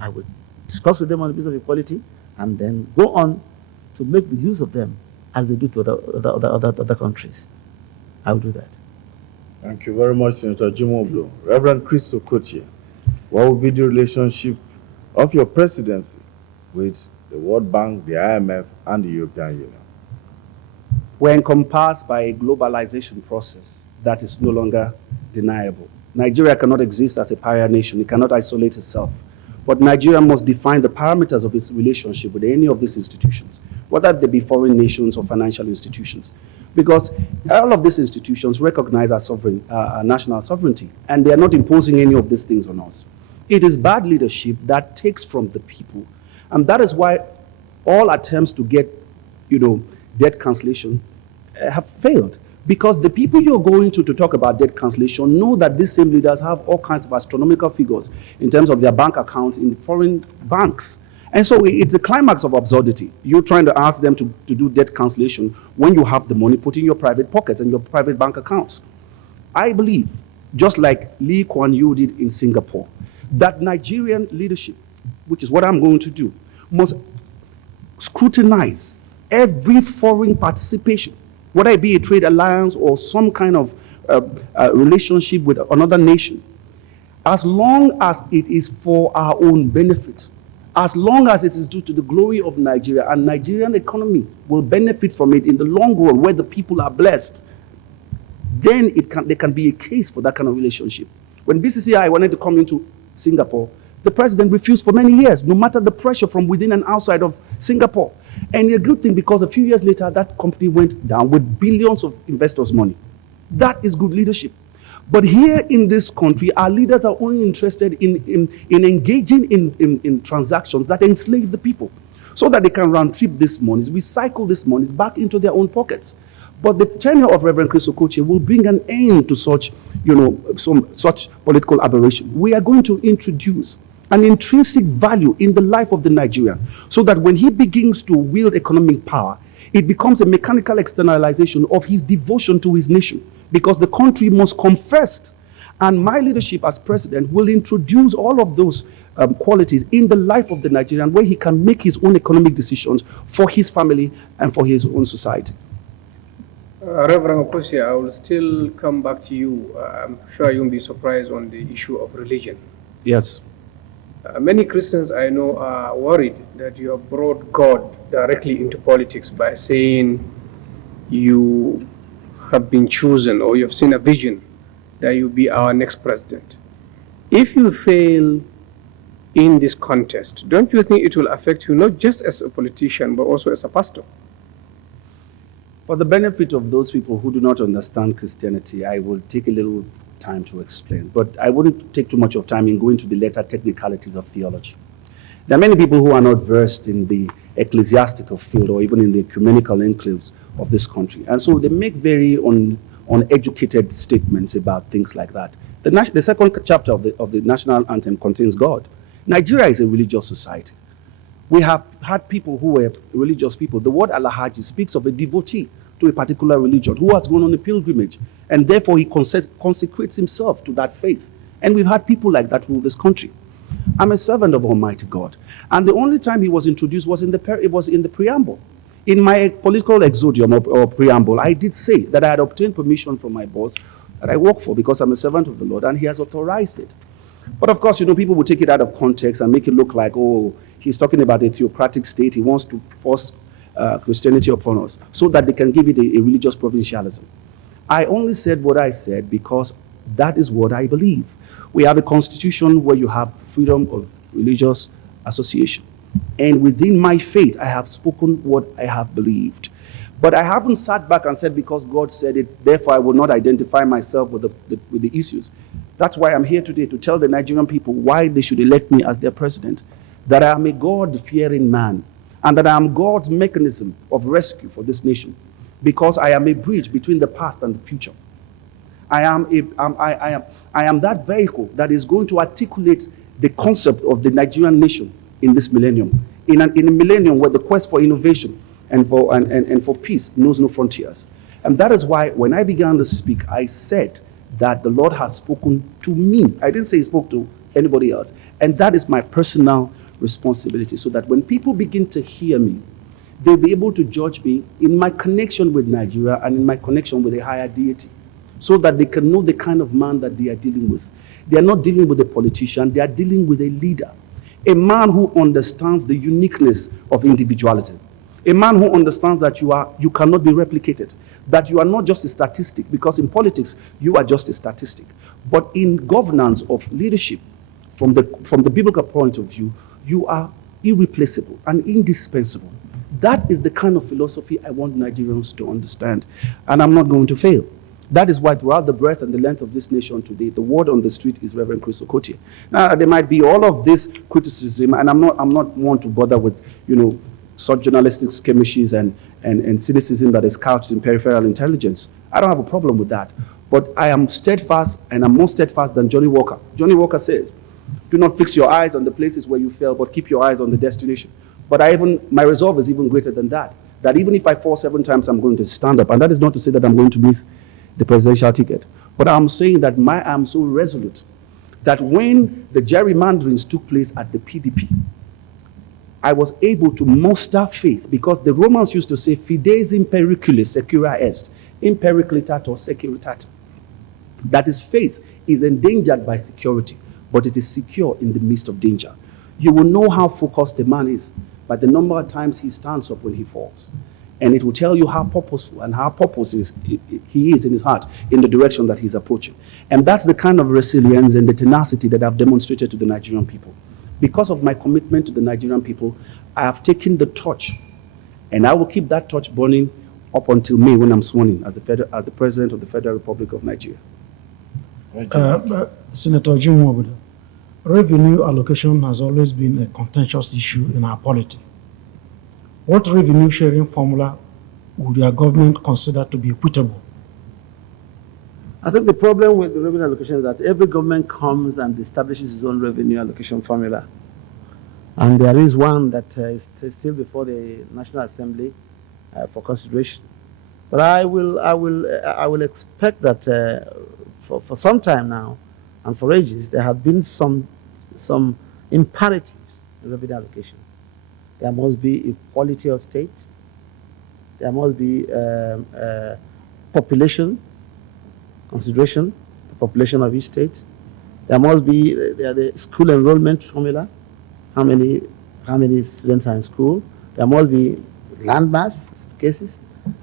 I will discuss with them on the basis of equality and then go on to make the use of them as they do to other countries. I will do that. Thank you very much, Senator Nwobodo. Reverend Chris Okotie, what will be the relationship of your presidency with the World Bank, the IMF, and the European Union? We're encompassed by a globalization process that is no longer deniable. Nigeria cannot exist as a pariah nation. It cannot isolate itself. But Nigeria must define the parameters of its relationship with any of these institutions, whether they be foreign nations or financial institutions. Because all of these institutions recognize our national sovereignty, and they are not imposing any of these things on us. It is bad leadership that takes from the people, and that is why all attempts to get, debt cancellation have failed. Because the people you're going to talk about debt cancellation know that these same leaders have all kinds of astronomical figures in terms of their bank accounts in foreign banks. And so it's the climax of absurdity. You're trying to ask them to do debt cancellation when you have the money put in your private pockets and your private bank accounts. I believe, just like Lee Kuan Yew did in Singapore, that Nigerian leadership, which is what I'm going to do, must scrutinize every foreign participation, whether it be a trade alliance or some kind of relationship with another nation, as long as it is for our own benefit, as long as it is due to the glory of Nigeria, and Nigerian economy will benefit from it in the long run where the people are blessed, then there can be a case for that kind of relationship. When BCCI wanted to come into Singapore, the president refused for many years, no matter the pressure from within and outside of Singapore. And a good thing, because a few years later, that company went down with billions of investors' money. That is good leadership. But here in this country, our leaders are only interested in engaging in transactions that enslave the people, so that they can round-trip these monies, recycle these monies back into their own pockets. But the tenure of Reverend Chris Okotie will bring an end to such, such political aberration. We are going to introduce an intrinsic value in the life of the Nigerian, so that when he begins to wield economic power, it becomes a mechanical externalization of his devotion to his nation, because the country must come first. And my leadership as president will introduce all of those qualities in the life of the Nigerian, where he can make his own economic decisions for his family and for his own society. Reverend Okotie, I will still come back to you. I'm sure you won't be surprised on the issue of religion. Yes. Many Christians I know are worried that you have brought God directly into politics by saying you have been chosen, or you have seen a vision that you'll be our next president. If you fail in this contest, don't you think it will affect you not just as a politician, but also as a pastor? For the benefit of those people who do not understand Christianity, I will take a little time to explain, but I wouldn't take too much of time in going to the letter technicalities of theology. There are many people who are not versed in the ecclesiastical field or even in the ecumenical enclaves of this country, and so they make very uneducated statements about things like that. The second chapter of the national anthem contains God. Nigeria is a religious society. We have had people who were religious people. The word Alhaji speaks of a devotee to a particular religion who has gone on a pilgrimage, and therefore he consecrates himself to that faith. And we've had people like that rule this country. I'm a servant of Almighty God, and the only time he was introduced was in the preamble. In my political exodium or preamble, I did say that I had obtained permission from my boss that I work for, because I'm a servant of the Lord, and he has authorized it. But of course, people will take it out of context and make it look like, oh, he's talking about a theocratic state. He wants to force Christianity upon us so that they can give it a religious provincialism. I only said what I said because that is what I believe. We have a constitution where you have freedom of religious association. And within my faith, I have spoken what I have believed. But I haven't sat back and said, because God said it, therefore I will not identify myself with the issues. That's why I'm here today, to tell the Nigerian people why they should elect me as their president, that I am a God-fearing man, and that I am God's mechanism of rescue for this nation, because I am a bridge between the past and the future. I am that vehicle that is going to articulate the concept of the Nigerian nation in this millennium, in a millennium where the quest for innovation and for peace knows no frontiers. And that is why when I began to speak, I said that the Lord has spoken to me. I didn't say he spoke to anybody else. And that is my personal responsibility, so that when people begin to hear me, they'll be able to judge me in my connection with Nigeria and in my connection with a higher deity, so that they can know the kind of man that they are dealing with. They are not dealing with a politician, they are dealing with a leader, a man who understands the uniqueness of individuality, a man who understands that you cannot be replicated, that you are not just a statistic, because in politics, you are just a statistic. But in governance of leadership, from the biblical point of view, you are irreplaceable and indispensable. That is the kind of philosophy I want Nigerians to understand, and I'm not going to fail. That is why throughout the breadth and the length of this nation today, the word on the street is Reverend Chris Okotie. Now, there might be all of this criticism, and I'm not one to bother with, such journalistic skirmishes and cynicism that is couched in peripheral intelligence. I don't have a problem with that. But I am steadfast, and I'm more steadfast than Johnny Walker. Johnny Walker says, do not fix your eyes on the places where you fail, but keep your eyes on the destination. But my resolve is even greater than that. That even if I fall 7 times, I'm going to stand up. And that is not to say that I'm going to miss the presidential ticket. But I'm saying that I'm so resolute that when the gerrymanderings took place at the PDP, I was able to muster faith, because the Romans used to say, fides in periculis secura est, in periclitator securitate. That is, faith is endangered by security, but it is secure in the midst of danger. You will know how focused the man is by the number of times he stands up when he falls. And it will tell you how purposeful and how he is in his heart in the direction that he's approaching. And that's the kind of resilience and the tenacity that I've demonstrated to the Nigerian people. Because of my commitment to the Nigerian people, I have taken the torch, and I will keep that torch burning up until May, when I'm sworn in as the President of the Federal Republic of Nigeria. Senator Jim Nwobodo, revenue allocation has always been a contentious issue in our polity. What revenue sharing formula would your government consider to be equitable? I think the problem with the revenue allocation is that every government comes and establishes its own revenue allocation formula. And there is one that is still before the National Assembly for consideration. But I will expect that for some time now, and for ages, there have been some imperatives in revenue allocation. There must be equality of states. There must be population consideration, the population of each state. There must be the school enrollment formula, how many students are in school. There must be land mass cases,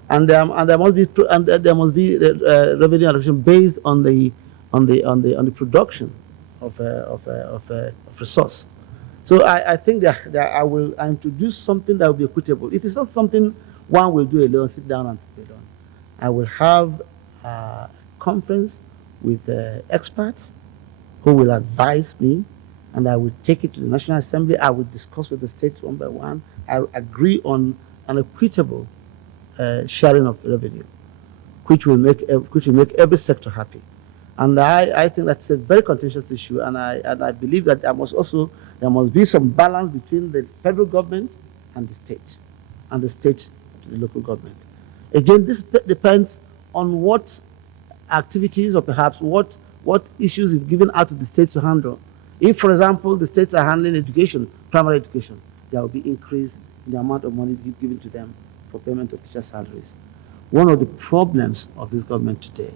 and there must be revenue allocation based on the production of resource. So I think that I will introduce something that will be equitable. It is not something one will do alone, sit down and sit alone. I will have a conference with experts who will advise me, and I will take it to the National Assembly. I will discuss with the states one by one. I will agree on an equitable sharing of revenue, which will make every sector happy. And I think that's a very contentious issue, and I believe that there must be some balance between the federal government and the state, and the state to the local government. Again, this depends on what activities or perhaps what issues is given out to the states to handle. If, for example, the states are handling education, primary education, there will be increase in the amount of money given to them for payment of teacher salaries. One of the problems of this government today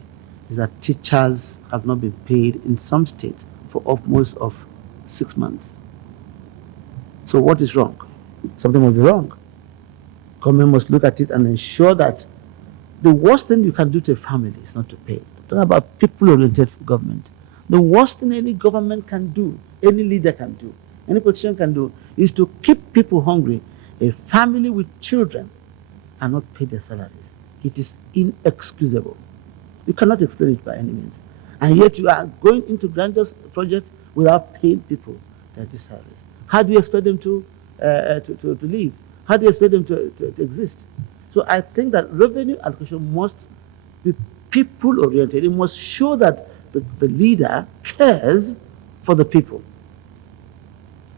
is that teachers have not been paid in some states for almost of 6 months. So what is wrong? Something must be wrong. Government must look at it and ensure that the worst thing you can do to a family is not to pay. I'm talking about people-oriented government. The worst thing any government can do, any leader can do, any politician can do, is to keep people hungry. A family with children and not pay their salaries. It is inexcusable. You cannot explain it by any means. And yet you are going into grandiose projects without paying people their salaries. How do you expect them to live? How do you expect them to exist? So I think that revenue allocation must be people-oriented. It must show that the leader cares for the people.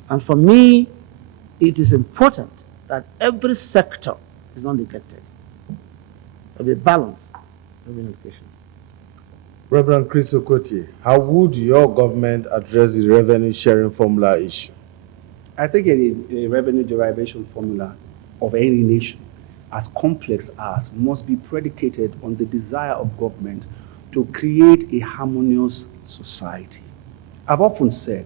And for me, it is important that every sector is not neglected. There will be balance in revenue allocation. Reverend Chris Okotie, how would your government address the revenue sharing formula issue? I think a revenue derivation formula of any nation, as complex as, must be predicated on the desire of government to create a harmonious society. I've often said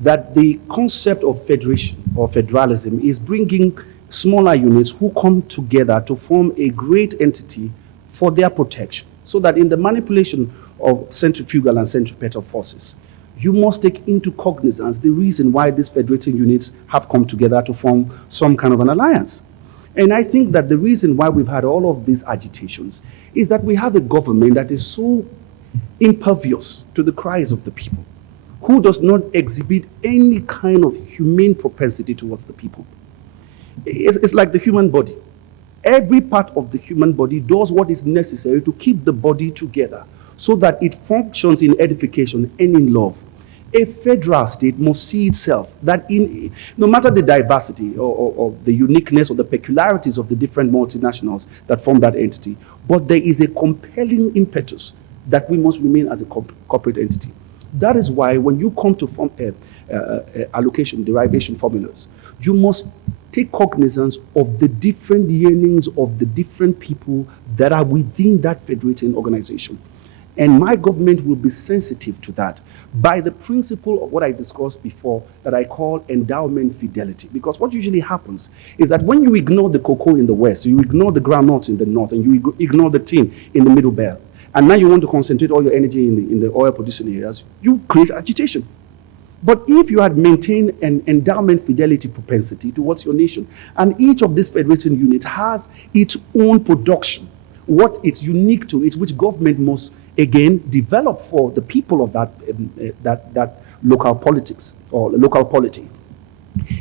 that the concept of federation or federalism is bringing smaller units who come together to form a great entity for their protection, so that in the manipulation of centrifugal and centripetal forces, you must take into cognizance the reason why these federating units have come together to form some kind of an alliance. And I think that the reason why we've had all of these agitations is that we have a government that is so impervious to the cries of the people, who does not exhibit any kind of humane propensity towards the people. It's like the human body. Every part of the human body does what is necessary to keep the body together so that it functions in edification and in love. A federal state must see itself that no matter the diversity or the uniqueness or the peculiarities of the different multinationals that form that entity, but there is a compelling impetus that we must remain as a corporate entity. That is why when you come to form allocation, derivation formulas, you must take cognizance of the different yearnings of the different people that are within that federating organization. And my government will be sensitive to that by the principle of what I discussed before that I call endowment fidelity. Because what usually happens is that when you ignore the cocoa in the west, you ignore the groundnuts in the north, and you ignore the tin in the middle belt, and now you want to concentrate all your energy in the oil producing areas, you create agitation. But if you had maintained an endowment fidelity propensity towards your nation, and each of these federating units has its own production, what is unique to it, which government must again develop for the people of that local politics or local polity,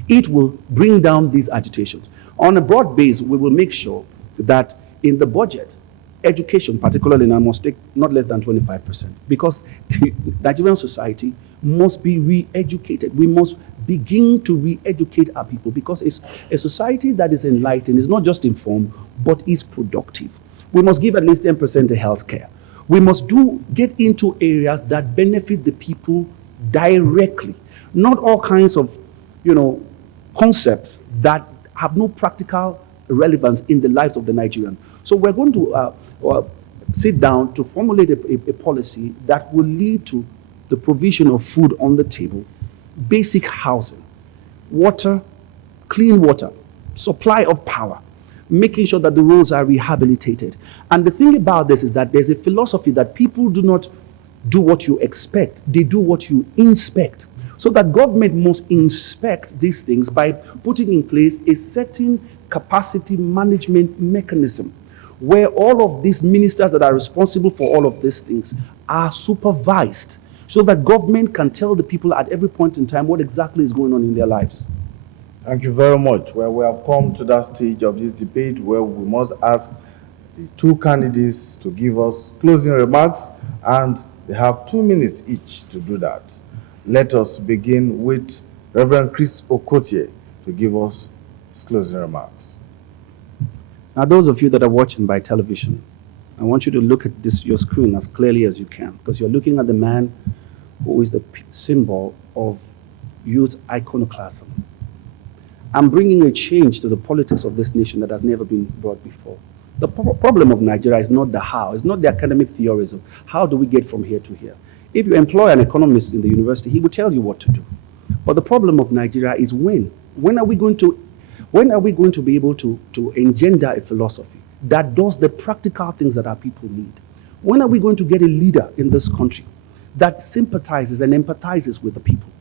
it will bring down these agitations. On a broad base, we will make sure that in the budget, education, particularly now, must take not less than 25%, because the Nigerian society must be re-educated. We must begin to re-educate our people, because it's a society that is enlightened, is not just informed, but is productive. We must give at least 10% to health care. We must get into areas that benefit the people directly, not all kinds of, concepts that have no practical relevance in the lives of the Nigerian. So we're going to sit down to formulate a policy that will lead to the provision of food on the table, basic housing, water, clean water, supply of power, making sure that the roads are rehabilitated. And the thing about this is that there's a philosophy that people do not do what you expect, they do what you inspect. So that government must inspect these things by putting in place a certain capacity management mechanism, where all of these ministers that are responsible for all of these things are supervised, so that government can tell the people at every point in time what exactly is going on in their lives. Thank you very much. Well, we have come to that stage of this debate where we must ask the two candidates to give us closing remarks, and they have 2 minutes each to do that. Let us begin with Reverend Chris Okotie to give us his closing remarks. Now, those of you that are watching by television, I want you to look at your screen as clearly as you can, because you're looking at the man who is the symbol of youth iconoclasm. I'm bringing a change to the politics of this nation that has never been brought before. The problem of Nigeria is not the how, it's not the academic theories of how do we get from here to here. If you employ an economist in the university, he will tell you what to do. But the problem of Nigeria is when. When are we going to be able to engender a philosophy that does the practical things that our people need? When are we going to get a leader in this country that sympathizes and empathizes with the people,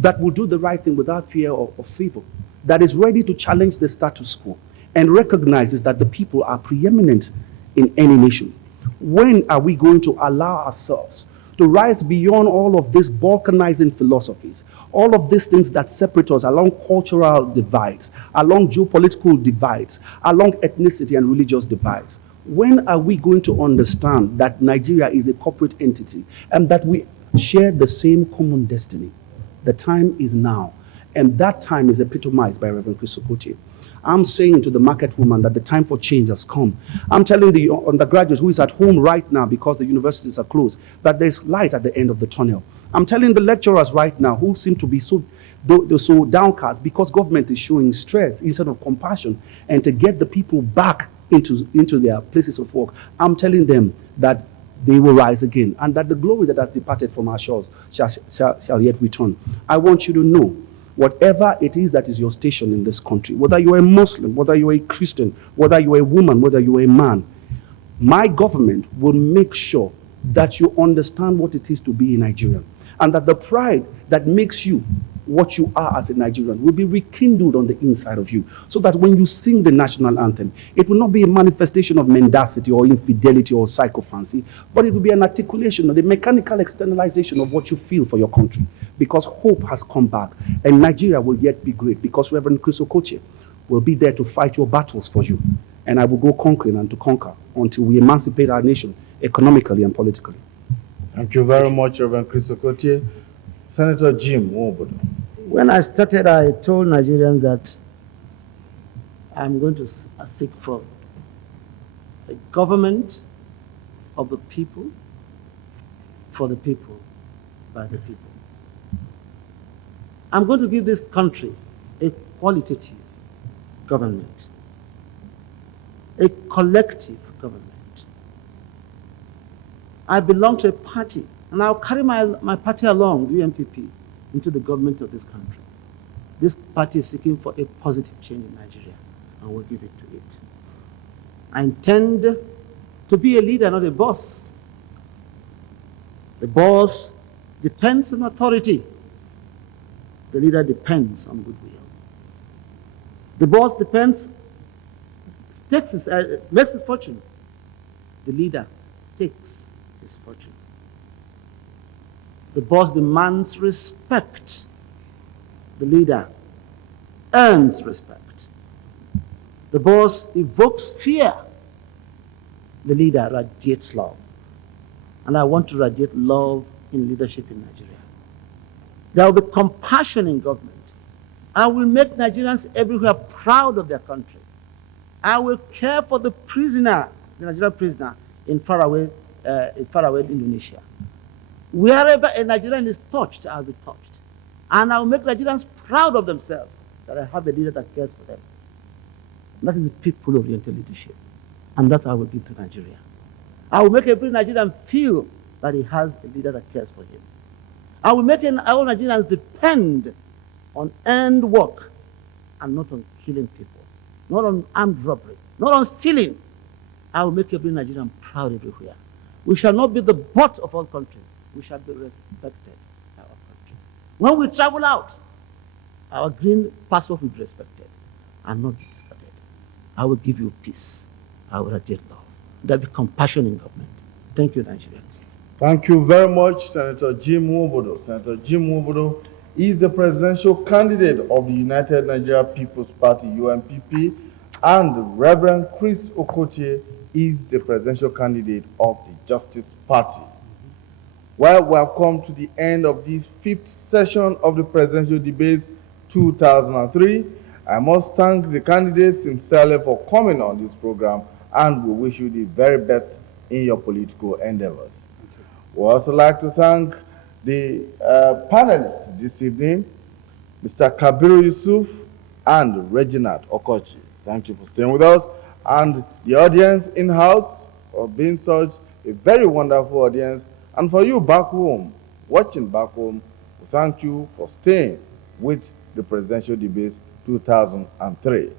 that will do the right thing without fear or favor, that is ready to challenge the status quo and recognizes that the people are preeminent in any nation? When are we going to allow ourselves to rise beyond all of these balkanizing philosophies, all of these things that separate us along cultural divides, along geopolitical divides, along ethnicity and religious divides? When are we going to understand that Nigeria is a corporate entity and that we share the same common destiny? The time is now, and that time is epitomized by Reverend Chris Okotie. I'm saying to the market woman that the time for change has come. I'm telling the undergraduate who is at home right now because the universities are closed that there's light at the end of the tunnel. I'm telling the lecturers right now who seem to be so downcast because government is showing strength instead of compassion and to get the people back into their places of work. I'm telling them that they will rise again and that the glory that has departed from our shores shall yet return. I want you to know, whatever it is that is your station in this country, whether you're a Muslim, whether you're a Christian, whether you're a woman, whether you're a man, my government will make sure that you understand what it is to be a Nigerian and that the pride that makes you what you are as a Nigerian will be rekindled on the inside of you so that when you sing the national anthem, it will not be a manifestation of mendacity or infidelity or psychophancy, but it will be an articulation of the mechanical externalization of what you feel for your country, because hope has come back and Nigeria will yet be great because Reverend Chris Okotie will be there to fight your battles for you, and I will go conquering and to conquer until we emancipate our nation economically and politically. Thank you very much, Reverend Chris Okotie. Senator Jim Nwobodo. When I started, I told Nigerians that I'm going to seek for a government of the people, for the people, by the people. I'm going to give this country a qualitative government, a collective government. I belong to a party, and I'll carry my party along, the UNPP, into the government of this country. This party is seeking for a positive change in Nigeria, and we'll give it to it. I intend to be a leader, not a boss. The boss depends on authority. The leader depends on goodwill. The boss makes his fortune. The leader takes his fortune. The boss demands respect. The leader earns respect. The boss evokes fear. The leader radiates love. And I want to radiate love in leadership in Nigeria. There will be compassion in government. I will make Nigerians everywhere proud of their country. I will care for the prisoner, the Nigerian prisoner in faraway Indonesia. Wherever a Nigerian is touched, I'll be touched. And I'll make Nigerians proud of themselves that I have a leader that cares for them. That is the people-oriented leadership. And that I will give to Nigeria. I will make every Nigerian feel that he has a leader that cares for him. I will make all Nigerians depend on earned work and not on killing people, not on armed robbery, not on stealing. I will make every Nigerian proud everywhere. We shall not be the butt of all countries. We shall be respected by our country. When we travel out, our green passport will be respected and not discarded. I will give you peace. I will radiate love. There will be compassion in government. Thank you, Nigerians. Thank you very much, Senator Jim Nwobodo. Senator Jim Nwobodo is the presidential candidate of the United Nigeria People's Party, UNPP, and Reverend Chris Okotie is the presidential candidate of the Justice Party. Well, we have come to the end of this 5th session of the presidential debates 2003. I must thank the candidates sincerely for coming on this program, and we wish you the very best in your political endeavors. We also like to thank the panelists this evening, Mr. Kabiru Yusuf and Reginald Okotie. Thank you for staying with us. And the audience in-house for being such a very wonderful audience. And for you back home, watching back home, we thank you for staying with the presidential debates 2003.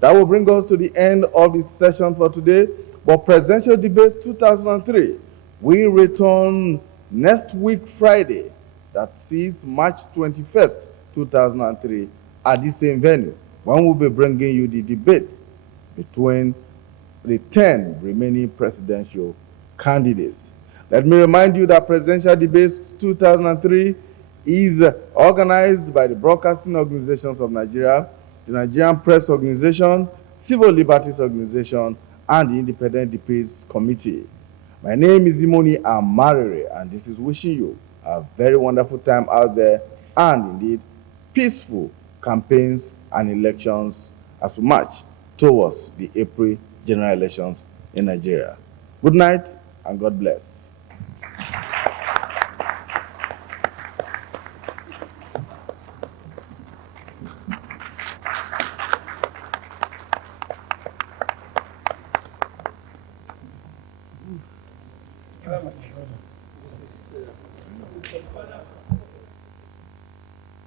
That will bring us to the end of this session for today. But presidential debates 2003 we return next week, Friday, that is March 21st, 2003, at the same venue, when we'll be bringing you the debate between the 10 remaining presidential candidates. Let me remind you that Presidential Debates 2003 is organized by the Broadcasting Organizations of Nigeria, the Nigerian Press Organization, Civil Liberties Organization, and the Independent Debates Committee. My name is Imoni Amarere, and this is wishing you a very wonderful time out there, and indeed, peaceful campaigns and elections as we march towards the April general elections in Nigeria. Good night and God bless.